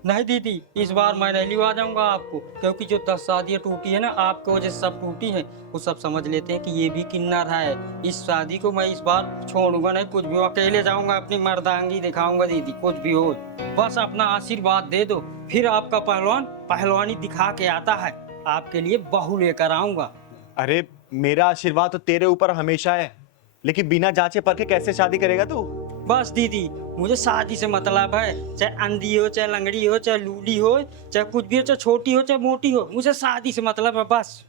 नहीं दीदी, इस बार मैं नहीं लिवा जाऊंगा आपको, क्योंकि जो 10 शादियां टूटी है ना, आपकी वजह से सब टूटी है। वो सब समझ लेते हैं कि ये भी किन्नर है। इस शादी को मैं इस बार छोड़ूंगा नहीं। कुछ भी हो, अकेले जाऊंगा, अपनी मर्दांगी दिखाऊंगा दीदी। कुछ भी हो, बस अपना आशीर्वाद दे दो। फिर आपका पहलवान पहलवानी दिखा के आता है। आपके लिए बहू लेकर आऊंगा। अरे मेरा आशीर्वाद तो तेरे ऊपर हमेशा है, लेकिन बिना जांचे परखे कैसे शादी करेगा तू? बस दीदी, मुझे शादी से मतलब है। चाहे अंधी हो, चाहे लंगड़ी हो, चाहे लूली हो, चाहे कुछ भी हो, चाहे छोटी हो, चाहे मोटी हो, मुझे शादी से मतलब है बस।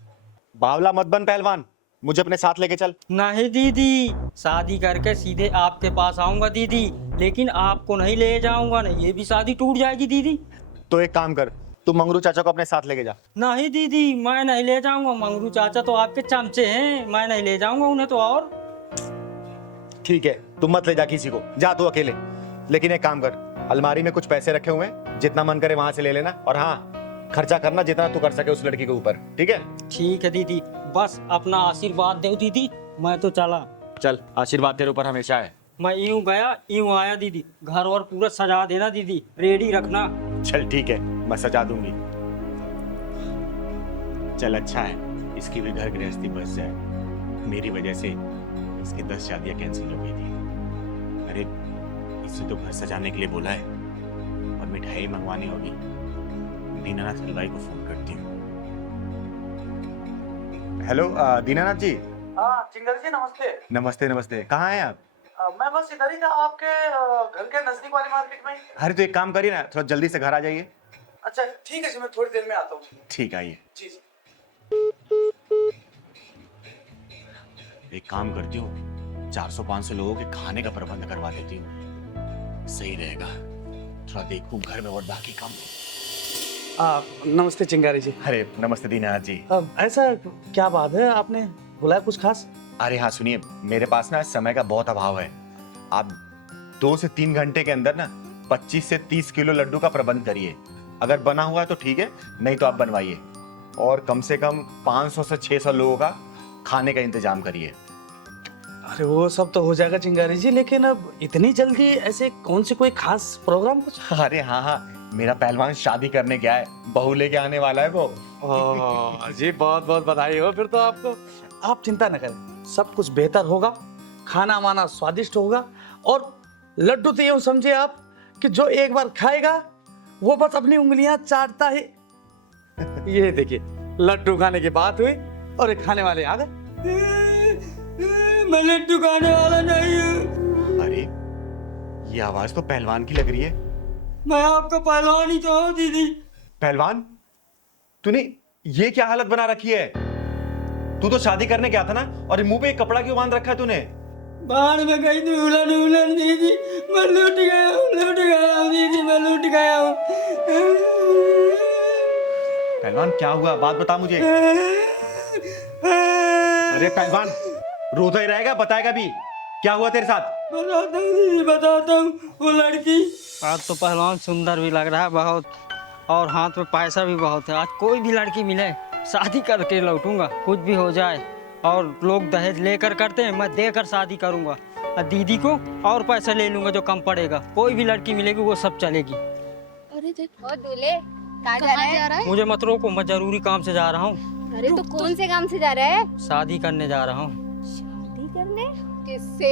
बावला मत बन पहलवान, मुझे अपने साथ लेके चल। नहीं दीदी, शादी करके सीधे आपके पास आऊंगा दीदी, लेकिन आपको नहीं ले जाऊंगा। नहीं, ये भी शादी टूट जाएगी दीदी। तो एक काम कर, तू मंगरू चाचा को अपने साथ लेके जा। नहीं दीदी, मैं नहीं ले जाऊंगा। मंगरू चाचा तो आपके चमचे हैं, मैं नहीं ले जाऊंगा उन्हें तो। और ठीक है, तू मत ले जा किसी को, जा तू अकेले। लेकिन एक काम कर, अलमारी में कुछ पैसे रखे हुए हैं, जितना मन करे वहां से ले लेना। और हाँ, खर्चा करना जितना तू कर सके उस लड़की के ऊपर, ठीक है? ठीक है दीदी, बस अपना आशीर्वाद दो दीदी। मैं तो चला। चल, आशीर्वाद तेरे ऊपर हमेशा है। मैं यूं गया यूं आया दीदी। घर और पूरा सजा देना दीदी, रेडी रखना। चल ठीक है, मैं सजा दूंगी। चल अच्छा है, इसकी भी घर गृहस्थी बच जाए। मेरी वजह से इसकी 10 शादियां कैंसिल हो गई थी। अरे इसे तो घर सजाने के लिए बोला है, और मिठाई मंगवानी होगी। दीनानाथ हलवाई को फोन करती हूँ। हेलो दीनानाथ जी। हाँ चिंगारी जी, नमस्ते। नमस्ते नमस्ते, कहाँ हैं आप? मैं बस इधर ही था, आपके घर के नजदीक वाली मार्केट में। अरे तो एक काम करिए ना, थोड़ा जल्दी से घर आ जाइए। अच्छा ठीक है जी, मैं थोड़ी देर में आता हूँ। ठीक, आइए। जी जी। एक काम करती हूँ, 400-500 लोगों के खाने का प्रबंध करवा देती हूँ, सही रहेगा। थोड़ा देखूं घर में और बाकी काम। नमस्ते चिंगारी जी। अरे नमस्ते दीनानाथ जी। ऐसा क्या बात है, आपने बुलाया कुछ खास? अरे हाँ सुनिए, मेरे पास ना समय का बहुत अभाव है। आप 2 से 3 घंटे के अंदर ना 25 से 30 किलो लड्डू का प्रबंध करिए। अगर बना हुआ है तो ठीक है, नहीं तो आप बनवाइए। और कम से कम 500 से 600 लोगों का खाने का इंतजाम करिए। अरे वो सब तो हो जाएगा चिंगारी जी, लेकिन अब इतनी जल्दी ऐसे कौन से कोई खास प्रोग्राम कुछ? अरे हाँ हाँ, मेरा पहलवान शादी करने गया है, बहू लेके आने वाला है वो। जी बहुत बहुत बधाई हो फिर तो आपको। आप चिंता न करें, सब कुछ बेहतर होगा, खाना वाना स्वादिष्ट होगा। और लड्डू तो यूं समझिए आप कि जो एक बार खाएगा वो बस अपनी उंगलियां चाटता है। ये देखिए, लड्डू खाने की बात हुई और एक खाने वाले आ गए। मैं लड्डू खाने वाला नहीं हूँ। अरे ये आवाज तो पहलवान की लग रही है। मैं आपका पहलवान ही तो हूँ दीदी। पहलवान, तूने ये क्या हालत बना रखी है? तू तो शादी करने गया था ना, और मुंह पे एक कपड़ा क्यों बांध रखा है तूने? बाहर में गई थी उलन उलन दीदी, मैं लूट गया हूँ दीदी, मैं लूट गया हूँ। पहलवान क्या हुआ, बात बता मुझे। अरे पहलवान, रोता ही रहेगा, बताएगा भी क्या हुआ तेरे साथ? बताता हूँ दीदी, बताता हूँ। वो लड़की, आज तो पहलवान सुंदर भी लग रहा है बहुत, और हाथ में पैसा भी बहुत है। आज कोई भी लड़की मिले शादी करके लौटूंगा, कुछ भी हो जाए। और लोग दहेज लेकर करते हैं, मैं देकर शादी करूंगा। और दीदी को और पैसा ले लूंगा जो कम पड़ेगा। कोई भी लड़की मिलेगी वो सब चलेगी। अरे देखो दूल्हे, कहाँ जा रहा है? मुझे मत रोको, मैं जरूरी काम से जा रहा हूँ। अरे तो कौन से काम से जा रहा है? शादी करने जा रहा हूँ। शादी करने? किससे?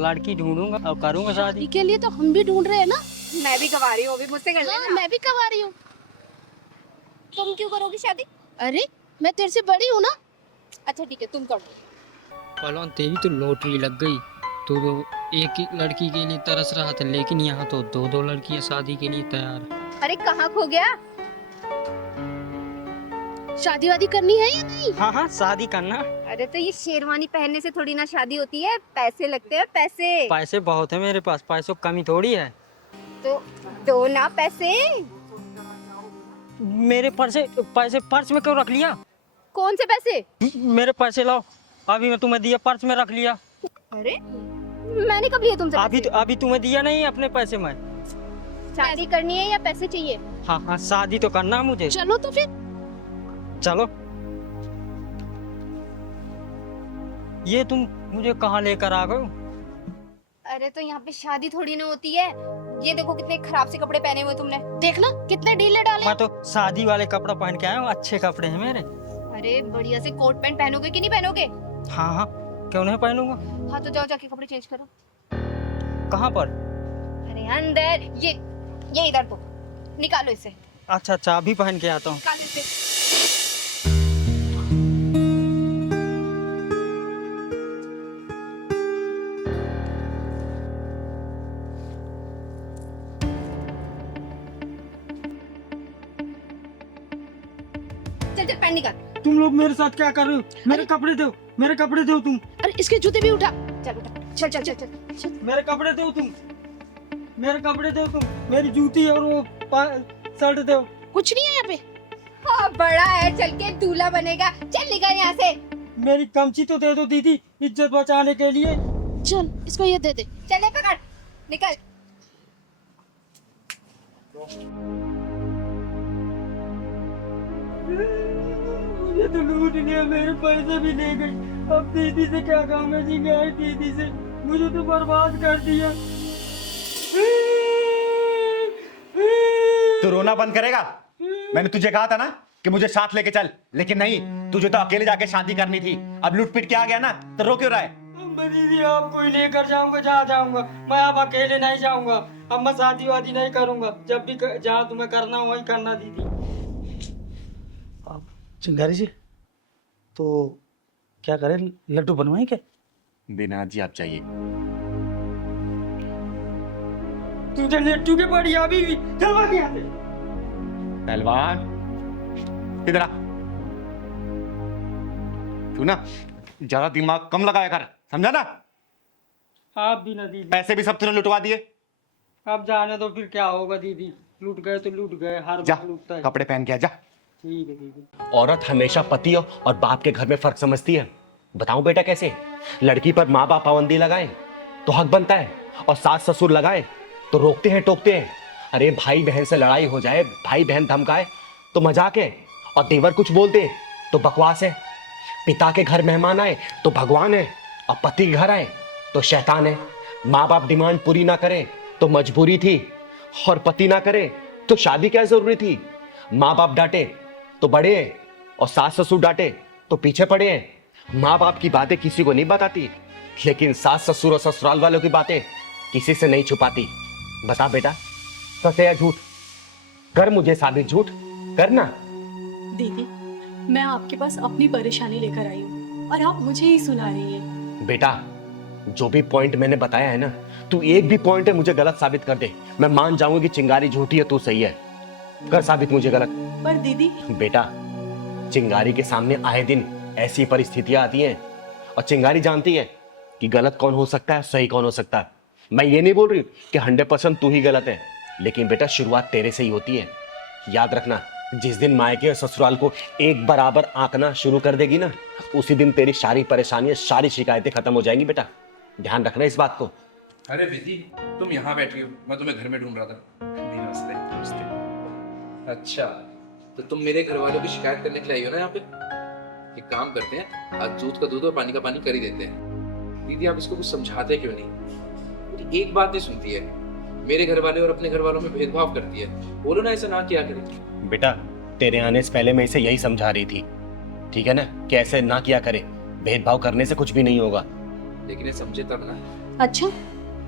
लड़की ढूंढूंगा और करूंगा शादी। के लिए तो हम भी ढूंढ रहे हैं ना। मैं भी कवा रही हूँ, अभी मुझसे कर लेना। मैं भी कमा रही हूँ। तुम क्यों करोगी शादी? अरे मैं तेरे से बड़ी हूँ ना। अच्छा ठीक है, तुम कर लो। पहलवान तेरी तो लॉटरी लग गई। तो एक ही लड़की के लिए तरस रहा था, लेकिन यहाँ तो 2-2 लड़कियाँ शादी के लिए तैयार है। अरे कहाँ खो गया? शादी वादी करनी है या नहीं? हाँ हाँ, शादी करना। अरे तो ये शेरवानी पहनने से थोड़ी ना शादी होती है, पैसे लगते हैं पैसे। पैसे बहुत है मेरे पास, पैसों की कमी थोड़ी है। तो दो ना पैसे। मेरे पैसे पर्स में क्यों रख लिया? कौन से पैसे? मेरे पैसे लाओ, अभी मैं तुम्हें दिया, पर्स में रख लिया। अरे मैंने कब लिए तुमसे? अभी तुम्हें दिया नहीं अपने पैसे में। शादी करनी है या पैसे चाहिए? हाँ हाँ, शादी तो करना है मुझे। चलो तो फिर। चलो। ये तुम मुझे कहाँ लेकर आ गए? अरे तो यहाँ पे शादी थोड़ी ना होती है। ये देखो कितने खराब से कपड़े पहने हुए तुमने। देखना कितने ढीले डाले। मैं तो शादी वाले कपड़ा पहन के आया हूँ, अच्छे कपड़े हैं मेरे। अरे बढ़िया से कोट पैंट पहनोगे कि नहीं पहनोगे? हाँ हाँ, क्यों नहीं पहनूंगा। हाँ तो जाओ जाके कपड़े चेंज करो। कहाँ पर? अरे अंदर, ये इधर तो निकालो इसे। अच्छा अच्छा, अभी पहन के आता हूँ। निकालो इसे। चल चल पैंट निकाल। तुम लोग मेरे साथ क्या कर रहे हो? मेरे कपड़े दो, मेरे कपड़े दो तुम। अरे इसके जूते भी उठा। चल उठा, चल चल चल चल। मेरे कपड़े दो तुम, मेरे कपड़े दो तुम, मेरी जूती और वो शर्ट दो। कुछ नहीं है यहाँ पे। हाँ बड़ा है, चल के दूल्हा बनेगा। चल निकल यहाँ से। मेरी कमची तो दे दो दीदी, इज्जत बचाने के लिए। चल इसको ये दे दे। चल पकड़, निकल। मुझे तो लूट लिया, मेरे पैसे भी ले गई। अब दीदी से क्या काम है जी, गए दीदी से, मुझे तो बर्बाद कर दिया। तू रोना बंद करेगा? मैंने तुझे कहा था ना कि मुझे साथ लेके चल, लेकिन नहीं, तुझे तो अकेले जाके शादी करनी थी। अब लूट पीट के आ गया ना, तो रो क्यों रहा है? दीदी आपको ही लेकर जाऊंगा, जहाँ जाऊंगा। मैं अब अकेले नहीं जाऊंगा। अब मैं शादी वादी नहीं करूंगा। जब भी जहाँ तुम्हें करना हो वही करना दीदी। चिंगारी जी, तो क्या करें, लड्डू बनवाएं क्या? दीनानाथ जी आप चाहिए। तुझे लड्डू के पड़ी अभी भी, चलवा के यहाँ से। पहलवान इधर आ। तू ना ज्यादा दिमाग कम लगाया कर, समझा ना? आप भी ना दीदी, पैसे भी सब तूने लुटवा दिए। अब जाने दो फिर क्या होगा दीदी, लूट गए तो लूट गए, हर जा बार लूटता है। कपड़े पहन के आ जा। ठीक है दीदी। औरत हमेशा पति और बाप के घर में फर्क समझती है। बताऊं बेटा कैसे? लड़की पर माँ बाप पाबंदी लगाए तो हक बनता है, और सास ससुर लगाए तो रोकते हैं टोकते हैं। अरे भाई बहन से लड़ाई हो जाए, भाई बहन धमकाए तो मजाक है, और देवर कुछ बोल दे तो बकवास है। पिता के घर मेहमान आए तो भगवान है, और पति के घर आए तो शैतान है। माँ बाप डिमांड पूरी ना करे तो मजबूरी थी, और पति ना करे तो शादी क्या जरूरी थी। माँ बाप डांटे तो बड़े हैं, और सास ससुर डांटे तो पीछे पड़े हैं। माँ बाप की बातें किसी को नहीं बताती, लेकिन सास ससुर और ससुराल वालों की बातें किसी से नहीं छुपाती। बता बेटा, सच है या झूठ? कर मुझे साबित, झूठ करना। दीदी, मैं आपके पास अपनी परेशानी लेकर आई हूँ और आप मुझे ही सुना रही हैं। बेटा, जो भी पॉइंट मैंने बताया है ना, तू एक भी पॉइंट है मुझे गलत साबित कर दे, मैं मान जाऊंगी कि चिंगारी झूठी है, तू सही है। कर साबित मुझे गलत। पर दीदी, बेटा, चिंगारी के सामने आए दिन ऐसी परिस्थितियां आती हैं, और चिंगारी जानती है कि गलत कौन हो सकता है, सही कौन हो सकता है। मैं ये नहीं बोल रही कि 100% तू ही गलत है, लेकिन बेटा शुरुआत तेरे से ही होती है। याद रखना, जिस दिन मायके और ससुराल को एक बराबर आंकना शुरू कर देगी ना, उसी दिन तेरी सारी परेशानियां, सारी शिकायतें खत्म हो जाएंगी। बेटा ध्यान रखना इस बात को। अरे दीदी, तुम यहाँ बैठी हो, मैं तुम्हें घर में ढूंढ रहा था। नमस्ते। नमस्ते। अच्छा, तो तुम मेरे घर वालों की शिकायत करने के लिए आई हो ना यहाँ पे? एक काम करते हैं, आज दूध का दूध और पानी का पानी कर ही देते हैं। दीदी, आप इसको कुछ समझाते क्यों नहीं? एक बात नहीं सुनती है, मेरे घर वाले और अपने घर वालों में भेदभाव करती है। बोलो ना ऐसा ना किया करे। बेटा, तेरे आने से पहले मैं इसे यही समझा रही थी, ठीक है ना, कि ऐसे ना किया करे, भेदभाव करने से कुछ भी नहीं होगा। लेकिन ये समझे तब ना। अच्छा,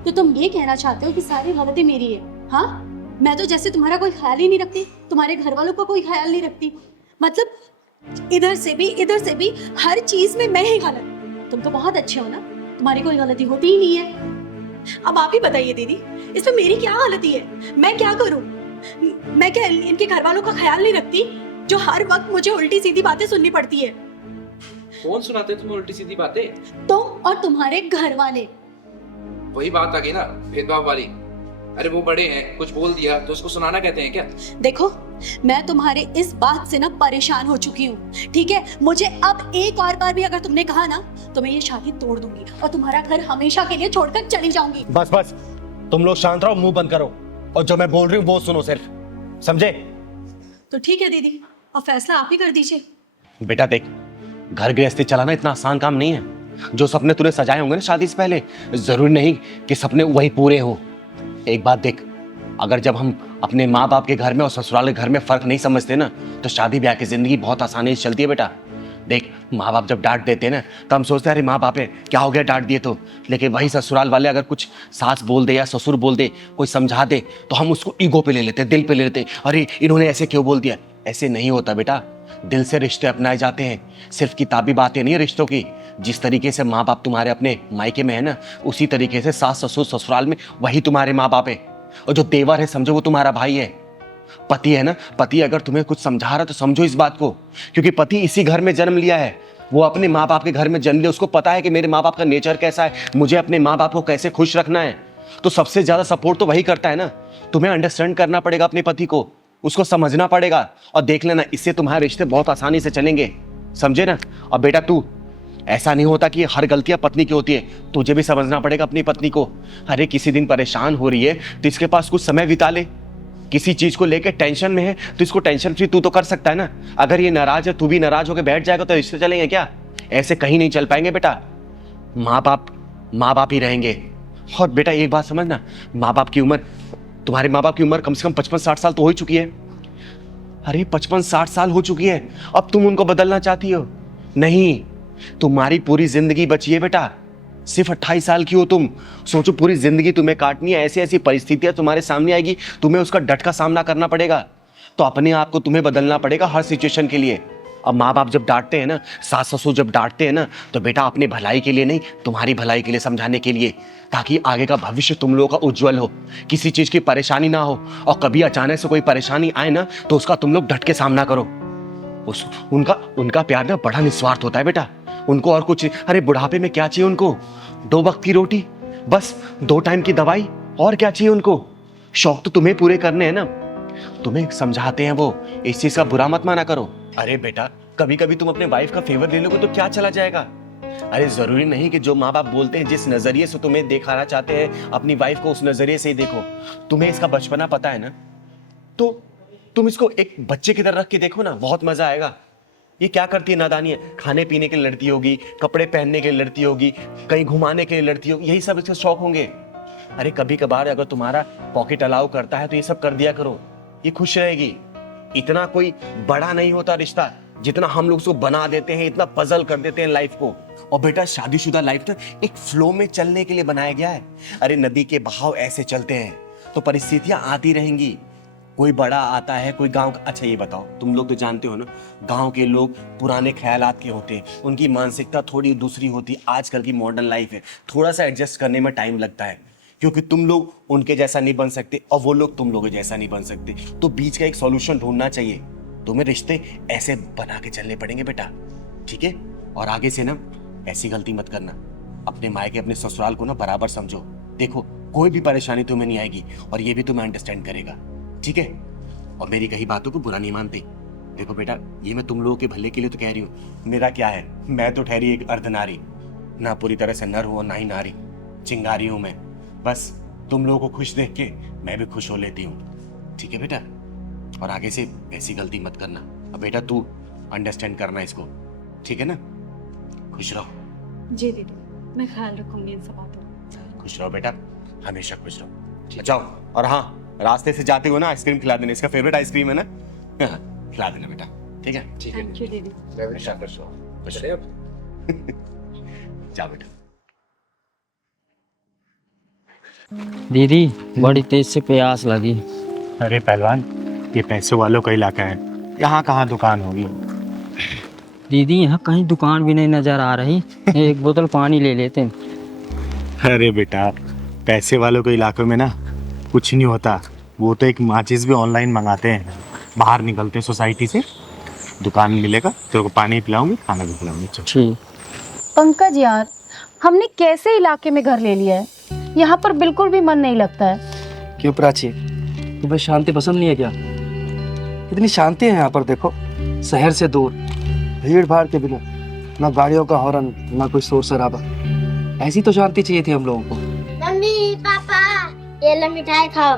तो तुम ये कहना चाहते हो कि सारी गलती मेरी है? हाँ, मैं तो जैसे तुम्हारा कोई ख्याल ही नहीं रखती, तुम्हारे घर वालों का कोई ख्याल नहीं रखती। मतलब इधर से भी हर चीज में मैं ही गलत। तुम तो बहुत अच्छे हो ना, तुम्हारी कोई गलती होती ही नहीं है। अब आप ही बताइए दीदी, इसमें मेरी क्या गलती है? मैं क्या करूं? मैं क्या इनके घर वालों का ख्याल नहीं रखती, जो हर वक्त मुझे उल्टी सीधी बातें सुननी पड़ती है? कौन सुनाते तुम्हें उल्टी सीधी बातें? तुम और तुम्हारे घर वाले। वही बात आ गई ना, भेदभाव वाली। अरे वो बड़े हैं, कुछ बोल दिया तो उसको सुनाना कहते हैं क्या? देखो, मैं तुम्हारे इस बात से ना परेशान हो चुकी हूँ, ठीक है? मुझे अब एक और बार भी अगर तुमने कहा ना, तो मैं ये शादी तोड़ दूंगी और तुम्हारा घर हमेशा के लिए छोड़कर चली जाऊंगी। बस बस, तुम लोग शांत रहो, मुंह बंद करो, और जो मैं बोल रही हूँ वो सुनो सिर्फ, समझे? तो ठीक है दीदी, अब फैसला आप ही कर दीजिए। बेटा देख, घर गृहस्थी चलाना इतना आसान काम नहीं है। जो सपने तूने सजाए होंगे ना शादी से पहले, जरूरी नहीं कि सपने वही पूरे हो। एक बात देख, अगर जब हम अपने माँ बाप के घर में और ससुराल के घर में फर्क नहीं समझते ना, तो शादी ब्याह की जिंदगी बहुत आसानी से चलती है। बेटा देख, माँ बाप जब डांट देते हैं ना, तो हम सोचते हैं अरे माँ बाप है, क्या हो गया डांट दिए तो। लेकिन वही ससुराल वाले अगर कुछ सास बोल दे या ससुर बोल दे, कोई समझा दे, तो हम उसको ईगो पे ले लेते, दिल पे ले लेते, अरे इन्होंने ऐसे क्यों बोल दिया। ऐसे नहीं होता बेटा, दिल से रिश्ते अपनाए जाते हैं, सिर्फ किताबी बातें नहीं है रिश्तों की। जिस तरीके से माँ बाप तुम्हारे अपने मायके में है ना, उसी तरीके से सास ससुर ससुराल में वही तुम्हारे माँ बाप है। और जो देवर है समझो वो तुम्हारा भाई है। पति है ना, पति अगर तुम्हें कुछ समझा रहा है तो समझो इस बात को, क्योंकि पति इसी घर में जन्म लिया है, वो अपने माँ बाप के घर में जन्म लिया, उसको पता है कि मेरे माँ बाप का नेचर कैसा है, मुझे अपने माँ बाप को कैसे खुश रखना है। तो सबसे ज्यादा सपोर्ट तो वही करता है ना। तुम्हें अंडरस्टैंड करना पड़ेगा अपने पति को, उसको समझना पड़ेगा, और देख लेना इससे तुम्हारे रिश्ते बहुत आसानी से चलेंगे, समझे ना? और बेटा तू, ऐसा नहीं होता कि हर गलतियां पत्नी की होती है, तुझे भी समझना पड़ेगा अपनी पत्नी को। अरे किसी दिन परेशान हो रही है तो इसके पास कुछ समय बिता ले, किसी चीज को लेकर टेंशन में है तो इसको टेंशन फ्री तू तो कर सकता है ना। अगर ये नाराज है, तू भी नाराज होकर बैठ जाएगा तो रिश्ते चलेंगे क्या? ऐसे कहीं नहीं चल पाएंगे बेटा। माँ बाप ही रहेंगे। और बेटा एक बात समझना, माँ बाप की उम्र, तुम्हारे माँ बाप की उम्र कम से कम 55-60 साल तो हो ही चुकी है। अरे 55-60 साल हो चुकी है, अब तुम उनको बदलना चाहती हो? नहीं, तुम्हारी पूरी जिंदगी बची है बेटा, सिर्फ 28 साल की हो तुम। सोचो पूरी जिंदगी तुम्हें काटनी है, ऐसी ऐसी परिस्थितियां तुम्हारे सामने आएगी, तुम्हें उसका डट का सामना करना पड़ेगा। तो अपने आप को तुम्हें बदलना पड़ेगा हर सिचुएशन के लिए। अब माँ बाप जब डांटते हैं ना, सास ससुर जब डांटते हैं ना, तो बेटा अपने भलाई के लिए नहीं, तुम्हारी भलाई के लिए समझाने के लिए, ताकि आगे का भविष्य तुम लोगों का उज्जवल हो, किसी चीज की परेशानी ना हो। और कभी अचानक से कोई परेशानी आए ना, तो उसका तुम लोग डट के सामना करो। उनका प्यार ना बड़ा निस्वार्थ होता है बेटा, उनको और कुछ, अरे बुढ़ापे में क्या चाहिए उनको? 2 वक्त की रोटी, बस 2 टाइम की दवाई, और क्या चाहिए उनको? शौक तो तुम्हें पूरे करने हैं ना, तुम्हें समझाते हैं वो, इस चीज का बुरा मत माना करो। अरे बेटा, कभी कभी तुम अपने वाइफ का फेवर ले लोगे तो क्या चला जाएगा? अरे जरूरी नहीं कि जो माँ बाप बोलते हैं, जिस नजरिए से तुम्हें दिखाना चाहते हैं अपनी वाइफ को, उस नजरिए से ही देखो। तुम्हें इसका बचपना पता है ना, तो तुम इसको एक बच्चे की तरह रख के देखो ना, बहुत मजा आएगा। ये क्या करती है नादानी है, खाने पीने के लिए लड़ती होगी, कपड़े पहनने के लिए लड़ती होगी, कहीं घुमाने के लिए लड़ती होगी, यही सब इसके शौक होंगे। अरे कभी कभार अगर तुम्हारा पॉकेट अलाउ करता है तो ये सब कर दिया करो, ये खुश रहेगी। इतना कोई बड़ा नहीं होता रिश्ता जितना हम लोग उसको बना देते हैं, इतना पजल कर देते हैं लाइफ को। और बेटा, शादीशुदा लाइफ ना एक फ्लो में चलने के लिए बनाया गया है। अरे नदी के बहाव ऐसे चलते हैं तो परिस्थितियां आती रहेंगी, कोई बड़ा आता है, कोई गांव का। अच्छा ये बताओ, तुम लोग तो जानते हो ना, गांव के लोग पुराने ख्यालात के होते हैं, उनकी मानसिकता थोड़ी दूसरी होती है। आजकल की मॉडर्न लाइफ है, थोड़ा सा एडजस्ट करने में टाइम लगता है, क्योंकि तुम लोग उनके जैसा नहीं बन सकते और वो लोग तुम लोगों जैसा नहीं बन सकते। तो बीच का एक सॉल्यूशन ढूंढना चाहिए। तुम्हें रिश्ते ऐसे बना के चलने पड़ेंगे बेटा, ठीक है? और आगे से ना ऐसी गलती मत करना, अपने मायके अपने ससुराल को ना बराबर समझो। देखो, कोई भी परेशानी तुम्हें नहीं आएगी और ये भी तुम्हें अंडरस्टैंड करेगा, ठीक है? और मेरी कही बातों को बुरा नहीं मानते। देखो बेटा, ये मैं तुम लोगों के भले के लिए तो कह रही हूँ। मेरा क्या है, मैं तो ठहरी एक अर्धनारी, ना पूरी तरह से नर हूँ और ना ही नारी, चिंगारी हूँ मैं। बस तुम लोगों को खुश देख के मैं भी खुश हो लेती हूँ, ठीक है बेटा? और आगे से ऐसी गलती मत करना। अब बेटा तू अंडरस्टैंड करना इसको, ठीक है ना? खुश रहो। जी दीदी, मैं ख्याल रखूंगी इन सब बातों का। खुश रहो बेटा, हमेशा खुश रहो। जाओ, और हाँ, रास्ते से जाते हो ना आइसक्रीम खिला देना, इसका फेवरेट आइसक्रीम है ना, खिला देना बेटा, ठीक है? ठीक है, थैंक यू दीदी। मैं भी शामिल हूँ। खुश चलिए अब। जाओ बेटा। दीदी बड़ी तेज से प्यास लगी। अरे पहलवान, ये पैसों वालों का इलाका है, यहाँ कहाँ दुकान होगी? दीदी यहाँ कहीं दुकान भी नहीं नजर आ रही, एक बोतल पानी ले लेते हैं। अरे बेटा, पैसे वालों के इलाकों में ना कुछ नहीं होता। वो तो एक माचिस भी ऑनलाइन मंगाते हैं, बाहर निकलते सोसाइटी से, दुकान मिलेगा, तेरे को पानी पिलाऊंगी, खाना भी खिलाऊंगी। ठीक। पंकज यार, हमने कैसे इलाके में घर ले लिया है, यहाँ पर बिल्कुल भी मन नहीं लगता है। क्यों प्राची, तुम्हें शांति पसंद नहीं है क्या? इतनी शांति है यहाँ पर, देखो, शहर से दूर, भीड़ भाड़ के बिना, ना गाड़ियों का हॉर्न, ना कोई शोर शराबा। ऐसी तो शांति चाहिए थी हम लोगों को। मम्मी पापा, ये लो मिठाई खाओ।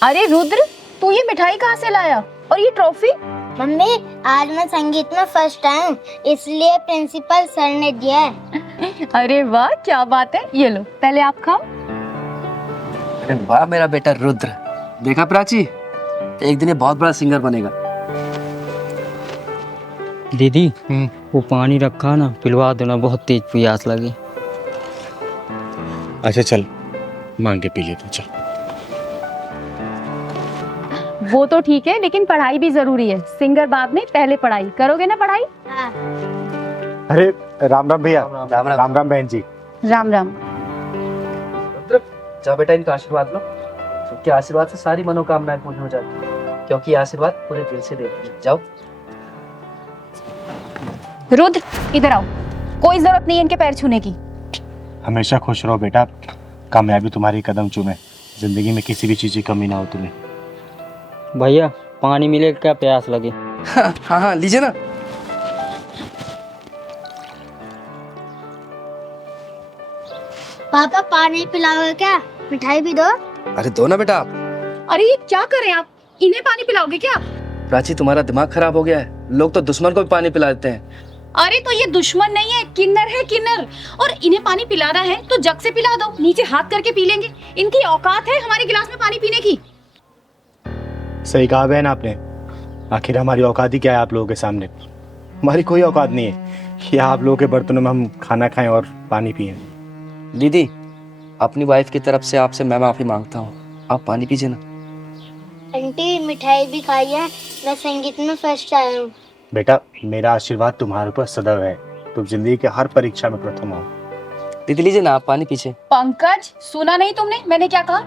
अरे रुद्र, तू ये मिठाई कहाँ से लाया और ये ट्रॉफी? मम्मी, आज मैं संगीत में फर्स्ट आया, इसलिए प्रिंसिपल सर ने दिया है। अरे वाह, क्या बात है, ये लो पहले आप खाओ। अरे वाह मेरा बेटा रुद्र, देखा प्राची, एक दिन ये बहुत बड़ा सिंगर बनेगा। दीदी वो पानी रखा ना, पिलवा दो ना, बहुत तेज प्यास लगी। अच्छा चल, मांग के पी लेते, चल। वो तो ठीक है, लेकिन पढ़ाई भी जरूरी है। सिंगर बाद में, पहले पढ़ाई करोगे ना? पढ़ाई। हाँ। अरे राम राम भैया। राम राम। राम राम बहन जी। राम राम। रुद्र, जा बेटा, इनका आशीर्वाद लो। उनके आशीर्वाद से सारी मनोकामनाएं पूर्ण हो जाती है, क्योंकि ये आशीर्वाद पूरे दिल से देते हैं। जाओ। रुद्र, इधर आओ, कोई जरूरत नहीं है इनके पैर छूने की। हमेशा खुश रहो बेटा, कामयाबी तुम्हारी कदम चूमे, जिंदगी में किसी भी चीज की कमी ना हो तुम्हें। भैया पानी मिलेगा क्या, प्यास लगी? हाँ हाँ, लीजिए ना। पापा पानी पिलाओगे क्या? मिठाई भी दो। अरे दो ना बेटा। अरे ये क्या करें आप, इन्हें पानी पिलाओगे क्या? प्राची, तुम्हारा दिमाग खराब हो गया है, लोग तो दुश्मन को भी पानी पिला देते हैं। अरे तो ये दुश्मन नहीं है, किन्नर है, किन्नर। और इन्हें पानी पिलाना है तो जग से पिला दो, नीचे हाथ करके पी लेंगे। इनकी औकात है हमारे गिलास में पानी पीने की? सही कहा बहन आपने, आखिर हमारी औकात ही क्या है आप लोगों के सामने? हमारी कोई औकात नहीं है कि आप लोगों के बर्तनों में हम खाना खाएं और पानी पिएं। दीदी, अपनी वाइफ की तरफ से आपसे मैं माफी मांगता हूँ, आप पानी पीजिए ना। आंटी मिठाई भी खाई है, मैं संगीत में फर्स्ट आया हूँ। बेटा, मेरा आशीर्वाद तुम्हारे ऊपर सदैव है, तुम जिंदगी के हर परीक्षा में प्रथम हो। दीदी लीजिए ना, आप पानी पीछे। पंकज, सुना नहीं तुमने मैंने क्या कहा?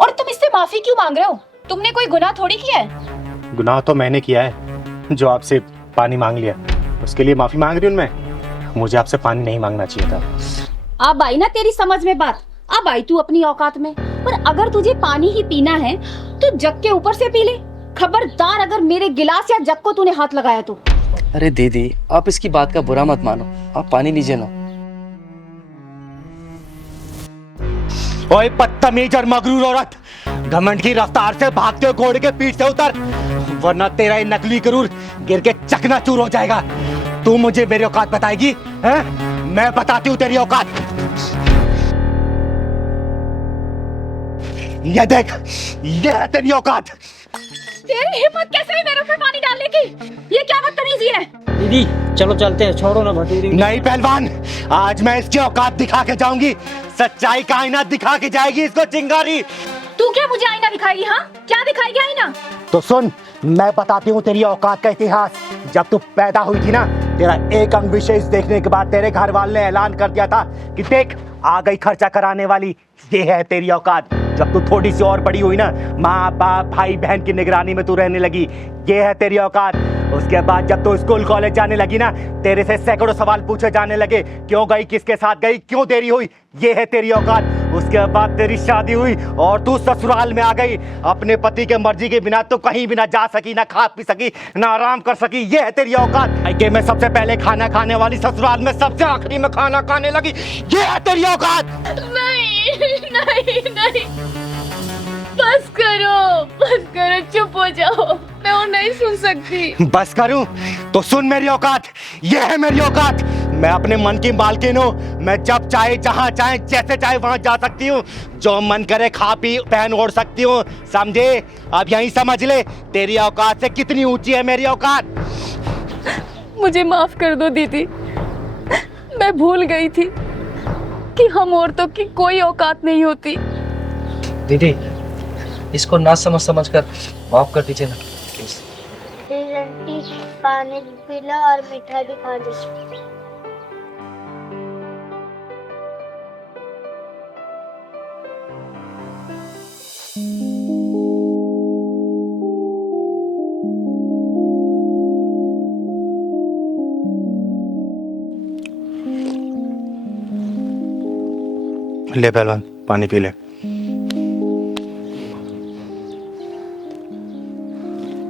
और तुम इससे माफी क्यों मांग रहे हो? तुमने कोई गुनाह थोड़ी किया है। गुनाह तो मैंने किया है जो आपसे पानी मांग लिया, उसके लिए माफी मांग रही हूँ मैं। मुझे आपसे पानी नहीं मांगना चाहिए था। अब आई ना तेरी समझ में बात, अब आई तू अपनी औकात में। पर अगर तुझे पानी ही पीना है तो जग के ऊपर से पी ले। खबरदार अगर मेरे गिलास या जग को तूने हाथ लगाया तो। अरे दीदी आप इसकी बात का बुरा मत मानो, आप पानी लीजिए ना। ओए बदतमीज और मगरूर औरत, घमंड की रफ्तार से भागते हुए घोड़े के पीठ से उतर, वरना तेरा ये नकली गरूर गिर के चकनाचूर हो जाएगा। तू मुझे मेरी औकात बताएगी हैं? मैं बताती हूँ तेरी औकात। ये देख, ये है तेरी औकात। तेरी हिम्मत कैसे हुई मेरे ऊपर पानी डालने की? ये क्या बदतमीजी है? दीदी चलो चलते हैं, छोड़ो ना भटूरी। नहीं पहलवान, आज मैं इसकी औकात दिखा के जाऊंगी। सच्चाई का आईना दिखा के जाएगी इसको चिंगारी। तू क्या मुझे आईना दिखाएगी? हाँ, क्या दिखाएगी आईना? तो सुन, मैं बताती हूँ तेरी औकात का इतिहास। जब तू पैदा हुई थी ना, तेरा एक अंग विशेष देखने के बाद तेरे घर वाले ने ऐलान कर दिया था कि देख आ गई खर्चा कराने वाली, ये है तेरी औकात। जब तू थोड़ी सी और बड़ी हुई ना, माँ बाप भाई बहन की निगरानी में तू रहने लगी, ये है तेरी औकात। उसके बाद जब तू स्कूल कॉलेज जाने लगी ना, तेरे से सैकड़ों सवाल पूछे जाने लगे, क्यों गई, किसके साथ गई, क्यों देरी हुई, ये है तेरी औकात। उसके बाद तेरी शादी हुई और तू ससुराल में आ गई। अपने पति के मर्जी के बिना तो कहीं भी ना जा सकी, ना खा पी सकी, ना आराम कर सकी, ये है तेरी औकात। कि मैं सबसे पहले खाना खाने वाली, ससुराल में सबसे आखिरी में खाना खाने लगी, ये है तेरी औकात। नहीं नहीं नहीं, बस करो, चुप हो जाओ, मैं और नहीं सुन सकती। बस करूं तो सुन मेरी औकात, ये है मेरी औकात। मैं अपने मन की मालकिन हूँ। मैं जब चाहे, जहाँ चाहे, जैसे चाहे वहां जा सकती हूँ। जो मन करे खा पी पहन ओढ़ सकती हूँ, समझे? अब यही समझ ले तेरी औकात से कितनी ऊंची है मेरी औकात। मुझे माफ कर दो दीदी, मैं भूल गई थी कि हम औरतों की कोई औकात नहीं होती। दीदी इसको ना समझ कर माफ कर दीजिए ना प्लीज। आंटी पानी पी लो और मिठाई भी खा लो। ले पहलवान, पानी पी ले।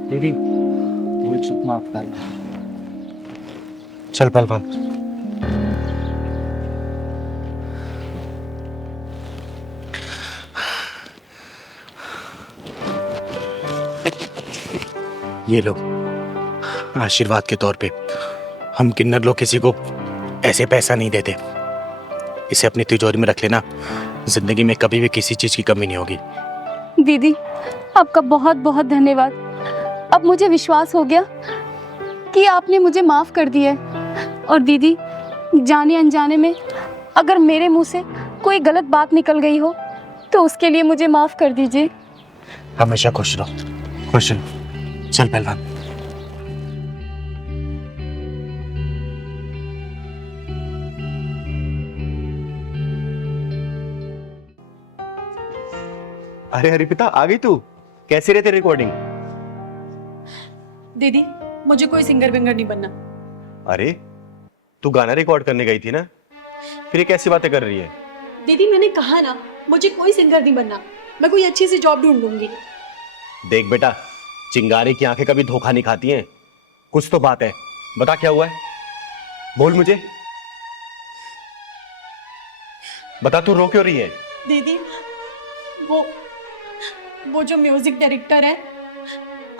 दीदी मुझे माफ कर। चल पहलवान। ये लो, आशीर्वाद के तौर पे। हम किन्नर लोग किसी को ऐसे पैसा नहीं देते। इसे अपनी तिजोरी में रख लेना, जिंदगी में कभी भी किसी चीज की कमी नहीं होगी। दीदी आपका बहुत बहुत धन्यवाद। अब मुझे विश्वास हो गया कि आपने मुझे माफ कर दिया है। और दीदी, जाने अनजाने में अगर मेरे मुंह से कोई गलत बात निकल गई हो तो उसके लिए मुझे माफ कर दीजिए। हमेशा खुश रहो, खुश रहो। चल पहलवान। अरे हरिपिता, आ गई तू? कैसी रहती रिकॉर्डिंग? दीदी मुझे कोई सिंगर विंगर नहीं बनना। अरे तू गाना रिकॉर्ड करने गई थी ना, फिर ये कैसी बातें कर रही है? दीदी मैंने कहा ना, मुझे कोई सिंगर नहीं बनना। मैं कोई अच्छी सी जॉब ढूंढ लूंगी। देख बेटा, चिंगारी की आंखें कभी धोखा नहीं खाती हैं। कुछ तो बात है, बता क्या हुआ है, बोल मुझे, बता। तू रो क्यों रही है? दीदी वो जो म्यूजिक डायरेक्टर है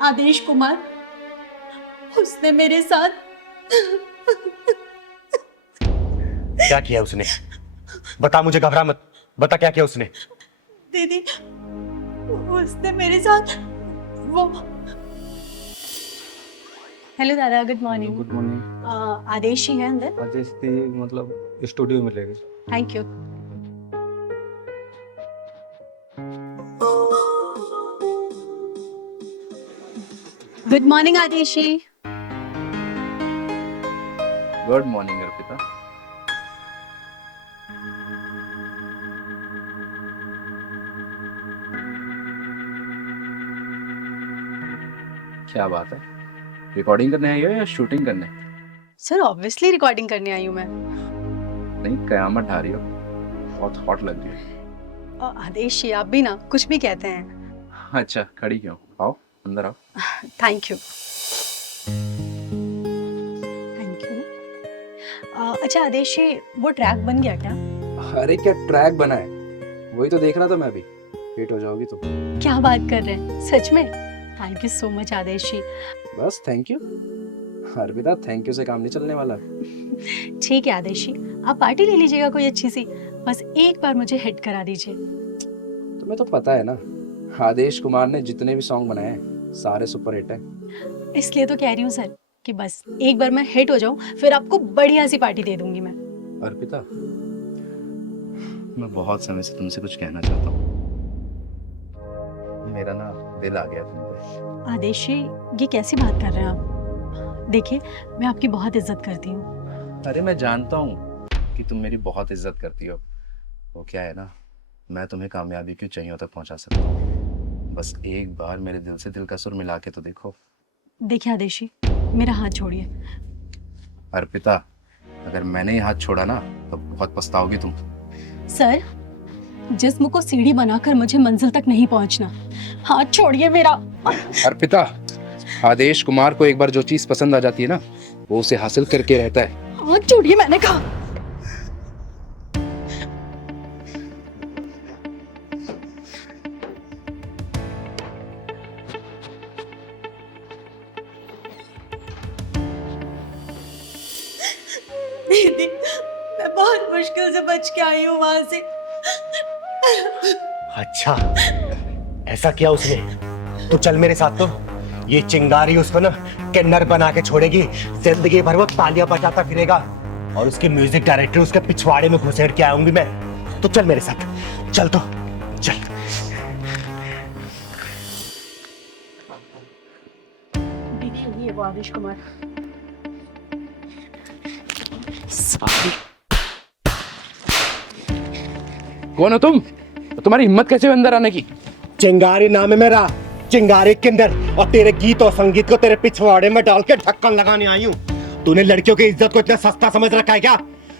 आदेश कुमार, उसने मेरे साथ क्या किया उसने? बता मुझे, घबरा मत, बता क्या किया उसने? दीदी उसने मेरे साथ वो। हेलो दादा, good morning. Good morning. Aadesh ही है अंदर? आदेश थी मतलब स्टूडियो में ले गए। Thank you. Good morning Aadesh ji. Good morning Arpita. क्या बात है, रिकॉर्डिंग करने आई हो या शूटिंग करने? सर ऑब्वियसली रिकॉर्डिंग करने आई हूँ मैं। नहीं, कयामत ढा रही हो, बहुत हॉट लग रही है। आदेश जी, आप भी ना कुछ भी कहते हैं। अच्छा, खड़ी क्यों? आओ अंदर आओ। Thank you. Thank you. अच्छा आदेश जी, वो ट्रैक बन गया क्या? अरे क्या ट्रैक बना है, वही तो देख रहा था मैं भी। हिट हो जाओगी तुम। क्या बात कर रहे हैं, सच में? थैंक यू सो मच आदेश जी। बस thank you. Arpita, thank you से काम नहीं चलने वाला। ठीक है आदेश जी, आप पार्टी ले लीजिएगा कोई अच्छी सी, बस एक बार मुझे हिट करा दीजिए। तुम्हें तो पता है ना, आदेश कुमार ने जितने भी सॉन्ग बनाए हैं सारे सुपर हिट हैं। इसलिए तो कह रही हूँ सर कि बस एक बार मैं हिट हो जाऊं, फिर आपको बढ़िया सी पार्टी दे दूंगी मैं। अर्पिता, मैं बहुत समय से तुमसे कुछ कहना चाहता हूँ। मेरा ना दिल आ गया तुम पे। आदेश जी, ये कैसी बात कर रहे हैं आप? देखिए, मैं आपकी बहुत इज्जत करती हूँ। अरे मैं जानता हूँ कि तुम मेरी बहुत इज्जत करती हो। वो क्या है ना, मैं तुम्हें कामयाबी की ऊंचाइयों तक पहुंचा सकता हूँ। बस एक बार मेरे दिल से दिल का सुर मिला के तो देखो। देखिए आदेश जी, मेरा हाथ छोड़िए। अर्पिता, अगर मैंने ये हाथ छोड़ा ना तो बहुत पछताओगी तुम। सर, जिस्म को सीढ़ी बनाकर मुझे मंजिल तक नहीं पहुंचना। हाथ छोड़िए मेरा। अर्पिता, आदेश कुमार को एक बार जो चीज पसंद आ जाती है ना, वो उसे हासिल करके रहता है। हाथ छोड़िए, मैंने कहा। दीदी, मैं बहुत मुश्किल से बच के आई हूँ वहां से। अच्छा, ऐसा किया उसने? तो चल मेरे साथ। तो ये चिंगारी उसको ना किन्नर बना के छोड़ेगी, जिंदगी भर वो तालियां बजाता फिरेगा और उसके म्यूजिक डायरेक्टर उसके पिछवाड़े में घुसेड़ के आऊंगी मैं। तो चल मेरे साथ, चल तो चल। दीदी, ये वो आदेश कुमार। कौन हो तुम? तुम्हारी हिम्मत कैसे हुई अंदर आने की? चिंगारी नाम है मेरा, चिंगारी किन्नर, और तेरे गीत और संगीत को तेरे पिछवाड़े में डाल के ढक्कन लगाने आई हूँ। तूने लड़कियों की इज्जत को इतना सस्ता समझ रखा है क्या?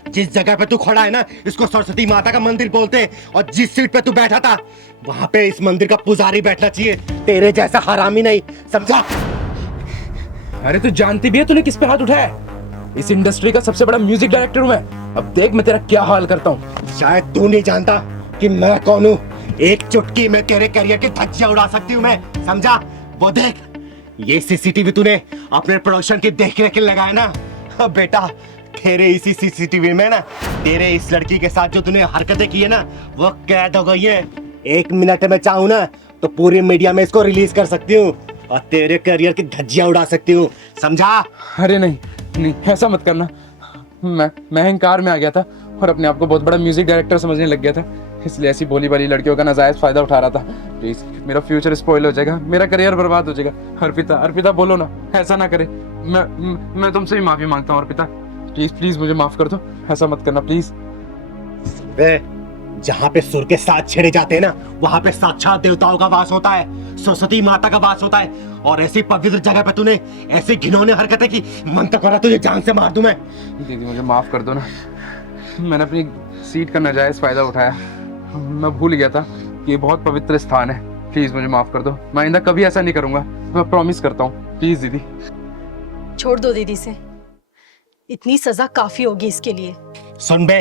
जिस जगह पे तू खड़ा है ना, इसको सरस्वती माता का मंदिर बोलते हैं, और जिस सीट पे तू बैठा था वहां पे इस मंदिर का पुजारी बैठना चाहिए, तेरे जैसा हरामी नहीं, समझा? अरे तू जानती भी है तूने किस पे हाथ उठाया है? इस इंडस्ट्री का सबसे बड़ा म्यूजिक डायरेक्टर हूं मैं। अब देख मैं तेरा क्या हाल करता हूँ। शायद तू नहीं जानता कि मैं कौन हूँ। एक चुटकी में तेरे करियर की धज्जियां उड़ा सकती हूँ मैं, समझा? वो देख, ये सीसीटीवी तूने अपने प्रोडक्शन की देख रेख लगाया ना। अब बेटा, तेरे इसी सीसीटीवी में ना तेरे इस लड़की के साथ जो तूने हरकतें की है ना, वो कैद हो गई है। 1 मिनट में चाहूँ ना तो पूरी मीडिया में इसको रिलीज कर सकती हूँ और तेरे करियर की धज्जियां उड़ा सकती हूँ, समझा? अरे नहीं नहीं, ऐसा मत करना। मैं अहंकार में आ गया था और अपने आप को बहुत बड़ा म्यूजिक डायरेक्टर समझने लग गया था, इसलिए ऐसी भोली भाली लड़कियों का नाजायज फायदा उठा रहा था। प्लीज, मेरा फ्यूचर स्पॉइल हो जाएगा, मेरा करियर बर्बाद हो जाएगा। अर्पिता, अर्पिता बोलो ना, ऐसा ना करे। मैं तुमसे भी माफी मांगता हूँ अर्पिता, प्लीज प्लीज मुझे माफ कर दो, ऐसा मत करना प्लीज। जहाँ पे सुर के साथ छेड़े जाते हैं ना, वहाँ पे साक्षात देवताओं का वास होता है, सरस्वती माता का वास होता है, और ऐसी पवित्र जगह पे तूने ऐसी घिनौनी हरकतें की, मन तो करा तुझे जान से मार दूं मैं। दीदी मुझे माफ कर दो ना, मैंने अपनी सीट का नाजायज फायदा उठाया, मैं भूल गया था कि ये बहुत पवित्र स्थान है। प्लीज मुझे माफ कर दो, मैं आइंदा कभी ऐसा नहीं करूंगा, मैं प्रॉमिस करता हूँ। प्लीज दीदी। छोड़ दो दीदी से, इतनी सजा काफी होगी इसके लिए। सुन बे,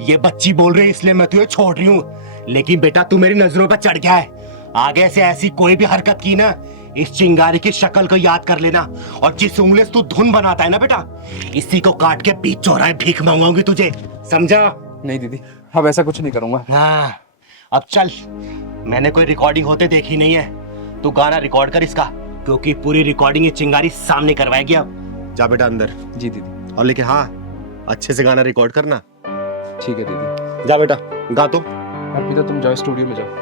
ये बच्ची बोल रही है इसलिए मैं तुझे छोड़ रही हूँ, लेकिन बेटा तू मेरी नजरों पर चढ़ गया है। आगे से ऐसी कोई भी हरकत की ना, इस चिंगारी की शक्ल को याद कर लेना, और जिस उंगली से तू धुन बनाता है ना बेटा, इसी को काट के बीच चौराहे भीख मांगूंगी तुझे, समझा? नहीं दीदी, अब ऐसा कुछ नहीं करूंगा। हाँ, अब चल, मैंने कोई रिकॉर्डिंग होते देखी नहीं है, तू गाना रिकॉर्ड कर इसका, क्योंकि पूरी रिकॉर्डिंग ये चिंगारी सामने करवाएगी। अब जा बेटा अंदर। जी दीदी। और लेकिन हाँ, अच्छे से गाना रिकॉर्ड करना। ठीक है दीदी। जा बेटा, गा तो। अर्पिता तुम जाओ स्टूडियो में जाओ।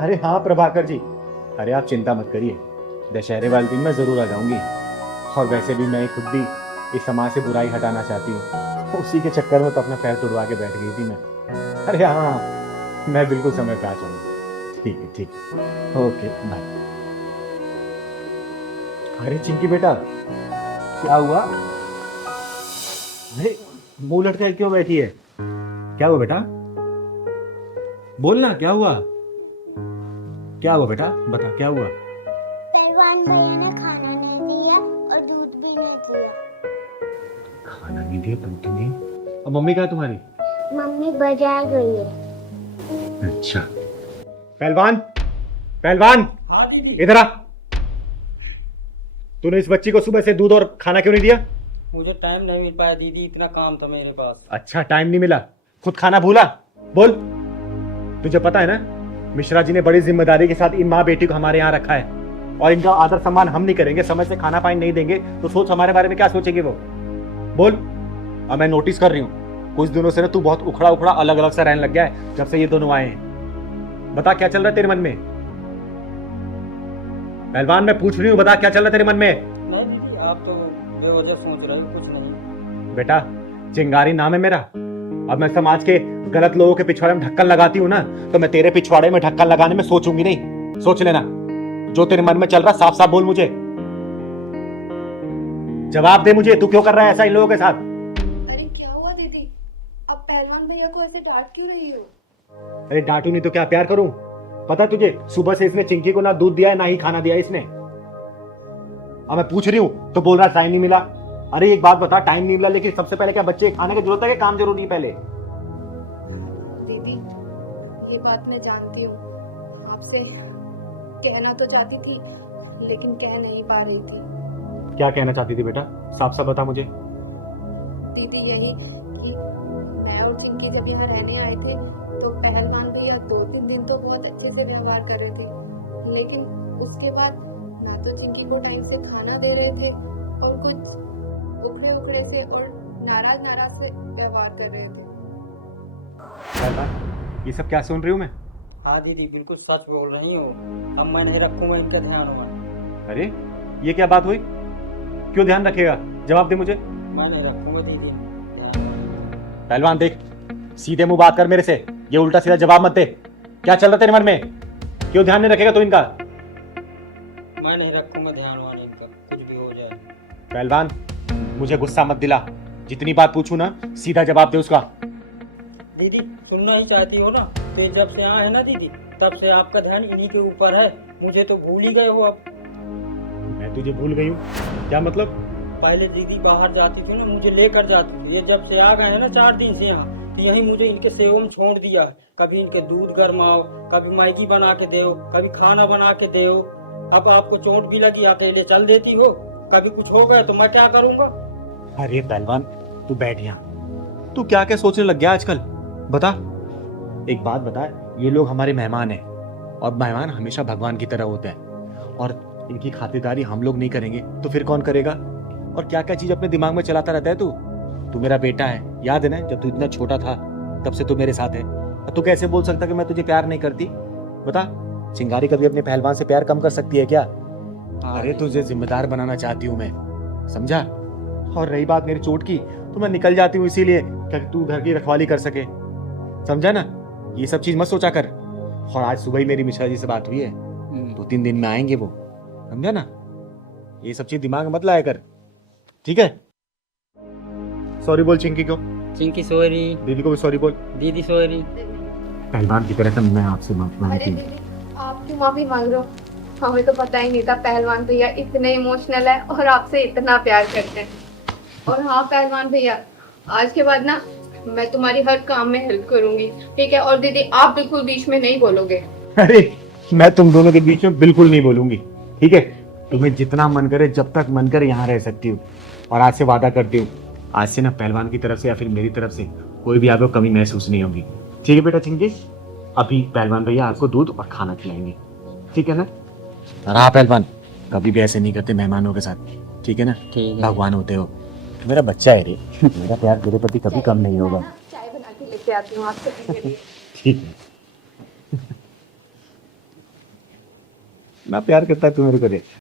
अरे हाँ प्रभाकर जी, अरे आप चिंता मत करिए, दशहरे वाले दिन मैं जरूर आ जाऊंगी। और वैसे भी मैं खुद भी इस समाज से बुराई हटाना चाहती हूँ, उसी के चक्कर में तो अपना पैर तुड़वा के बैठ गई थी मैं। अरे हाँ, मैं बिल्कुल समय पे आ जाऊंगी। ठीक है, ठीक है, ओके बाय। अरे चिंकी बेटा, क्या हुआ? अरे मुंह लटकाए क्यों बैठी है? क्या हुआ बेटा? बोल ना, क्या हुआ? क्या हुआ बेटा, बता क्या हुआ? पहलवान भैया ने खाना नहीं दिया और दूध भी नहीं दिया। खाना नहीं दिया, दूध नहीं। अब मम्मी कहाँ है तुम्हारी? मम्मी बाजार गई है। अच्छा। पहलवान, पहलवान, इधर आ। तूने इस बच्ची को सुबह से दूध और खाना क्यों नहीं दिया? मुझे टाइम नहीं मिल पाया दीदी, इतना काम था मेरे पास। अच्छा, टाइम नहीं मिला, खुद खाना भूला? बोल। तुझे पता है ना, मिश्रा जी ने बड़ी जिम्मेदारी के साथ इन माँ बेटी को हमारे यहाँ रखा है, और इनका आदर सम्मान हम नहीं करेंगे, समय से खाना पानी नहीं देंगे, तो सोच हमारे बारे में क्या सोचेगी वो? बोल। अब मैं नोटिस कर रही हूँ, कुछ दिनों से ना तू बहुत उखड़ा उखड़ा अलग अलग सा रहने लग गया है जब से ये दोनों आए हैं। बता क्या चल रहा है तेरे मन में? पहलवान, मैं पूछ रही हूँ, बता क्या चल रहा है तेरे मन में? नहीं दीदी, आप तो बेवजह सोच रहे हो, कुछ नहीं। बेटा, चिंगारी नाम है मेरा। अब मैं समाज के गलत लोगों के पिछवाड़े में ढक्कन लगाती हूँ ना, तो मैं तेरे पिछवाड़े में ढक्कन लगाने में सोचूंगी नहीं। सोच लेना, जो तेरे मन में चल रहा साफ साफ बोल मुझे, जवाब दे मुझे। तू क्यों कर रहा है ऐसा इन लोगों के साथ? अरे क्या हुआ दीदी, आप पहलवान भैया को ऐसे डांट क्यों रही हो? अरे डांटू नहीं तो क्या प्यार करूं? पता तुझे, सुबह से इसने चिंकी को ना दूध दिया है ना ही खाना दिया इसने। अब मैं पूछ रही हूँ तो बोल रहा टाइम नहीं मिला। अरे एक बात बता, टाइम नहीं मिला, लेकिन सबसे पहले क्या बच्चे खाने की जरूरत है कि काम जरूरी है पहले? दीदी ये बात मैं जानती हूँ, आपसे कहना तो चाहती थी लेकिन कह नहीं पा रही थी। क्या कहना चाहती थी बेटा, साफ साफ बता मुझे। दीदी यही कि मैं और चिंकी जब यहाँ रहने आए थे तो पहलवान भैया 2-3 दिन तो बहुत अच्छे से व्यवहार कर रहे थे, लेकिन उसके बाद ना तो चिंकी को टाइम से खाना दे रहे थे और कुछ उखड़े उखड़े से और नाराज नाराज से व्यवहार कर रहे थे। ये सब क्या सुन रही हूँ मैं? हाँ दीदी, बिल्कुल सच बोल रही हो। अब मैं नहीं रखूंगा इनका ध्यान हुआ। अरे ये क्या बात हुई? क्यों ध्यान रखेगा? जवाब दे मुझे। मैं नहीं रखूंगा दीदी ध्यान। पहलवान देख, सीधे मुंह बात कर मेरे से, ये उल्टा सीधा जवाब मत दे। क्या चल रहा तेरे मन में? क्यों ध्यान नहीं रखेगा तू इनका? मैं नहीं रखूंगा ध्यान वाला इनका, कुछ भी हो जाए। पहलवान, मुझे गुस्सा मत दिला, जितनी बात पूछूं ना सीधा जवाब दे उसका। दीदी सुनना ही चाहती हो ना, तो जब से आए हैं ना दीदी, तब से आपका ध्यान इन्हीं के ऊपर है। मुझे तो भूल ही गए हो अब। मैं तुझे भूल गई हूँ? क्या मतलब? पहले दीदी बाहर जाती थी ना, मुझे लेकर जाती थी। ये जब से आ गए हैं ना 4 दिन से यहाँ, तो यहीं मुझे इनके सेवा में छोड़ दिया। कभी इनके दूध गरमाओ, कभी मैगी बना के दो, कभी खाना बना के दो। अब आपको चोट भी लगी, अकेले चल देती हो। कभी कुछ हो गया तो मैं क्या करूँगा? अरे पहलवान, तू बैठ यहाँ। तू क्या क्या सोचने लग गया आजकल? बता, एक बात बता, ये लोग हमारे मेहमान हैं, और मेहमान हमेशा भगवान की तरह होते हैं, और इनकी खातिरदारी हम लोग नहीं करेंगे तो फिर कौन करेगा? और क्या क्या चीज अपने दिमाग में चलाता रहता है तू। तू मेरा बेटा है, याद है ना, जब तू इतना छोटा था तब से तू मेरे साथ है। तू कैसे बोल सकता कि मैं तुझे प्यार नहीं करती? बता, चिंगारी कभी अपने पहलवान से प्यार कम कर सकती है क्या? अरे तुझे जिम्मेदार बनाना चाहती हूँ मैं, समझा? और रही बात मेरी चोट की, तो मैं निकल जाती हूँ इसीलिए कि तू घर की रखवाली कर सके, समझा ना? ये सब चीज मत सोचा कर। और आज सुबह ही मेरी मिश्रा जी से बात हुई है, 2-3 दिन में आएंगे वो, समझा ना? ये सब चीज दिमाग में मत लाया कर, ठीक है? सॉरी बोल चिंकी को। चिंकी सॉरी। दीदी को भी सॉरी बोल। दीदी सॉरी। पहलवान की तरह मैं आपसे माफी अरे मांगती हूँ। दीदी आप क्यों माफी मांग रहे हो? हमें तो पता ही नहीं था पहलवान भैया इतने इमोशनल है और आपसे इतना प्यार करते हैं। और हाँ पहलवान भैया, आज के बाद ना मैं तुम्हारी हर काम में हेल्प करूंगी, ठीक है? और दीदी आप बिल्कुल बीच में नहीं बोलोगे। अरे मैं तुम दोनों के बीच में बिल्कुल नहीं बोलूंगी, ठीक है? तुम्हें जितना मन करे, जब तक मन करे यहाँ रह सकती हूँ। और आज से वादा करती हूँ, आज से ना पहलवान की तरफ से या फिर मेरी तरफ से कोई भी आपको कमी महसूस नहीं होगी, ठीक है बेटा चिंकी? अभी पहलवान भैया आपको दूध और खाना खिलाएंगे, ठीक है ना? हाँ पहलवान, कभी भी ऐसे नहीं करते मेहमानों के साथ, ठीक है ना? ठीक है। भगवान होते हो, मेरा बच्चा है रे, मेरा प्यार तेरे प्रति कभी कम नहीं होगा, चाय बना के लेके आती हूँ आपके लिए। ठीक है? ना प्यार करता है तू मेरे को रे?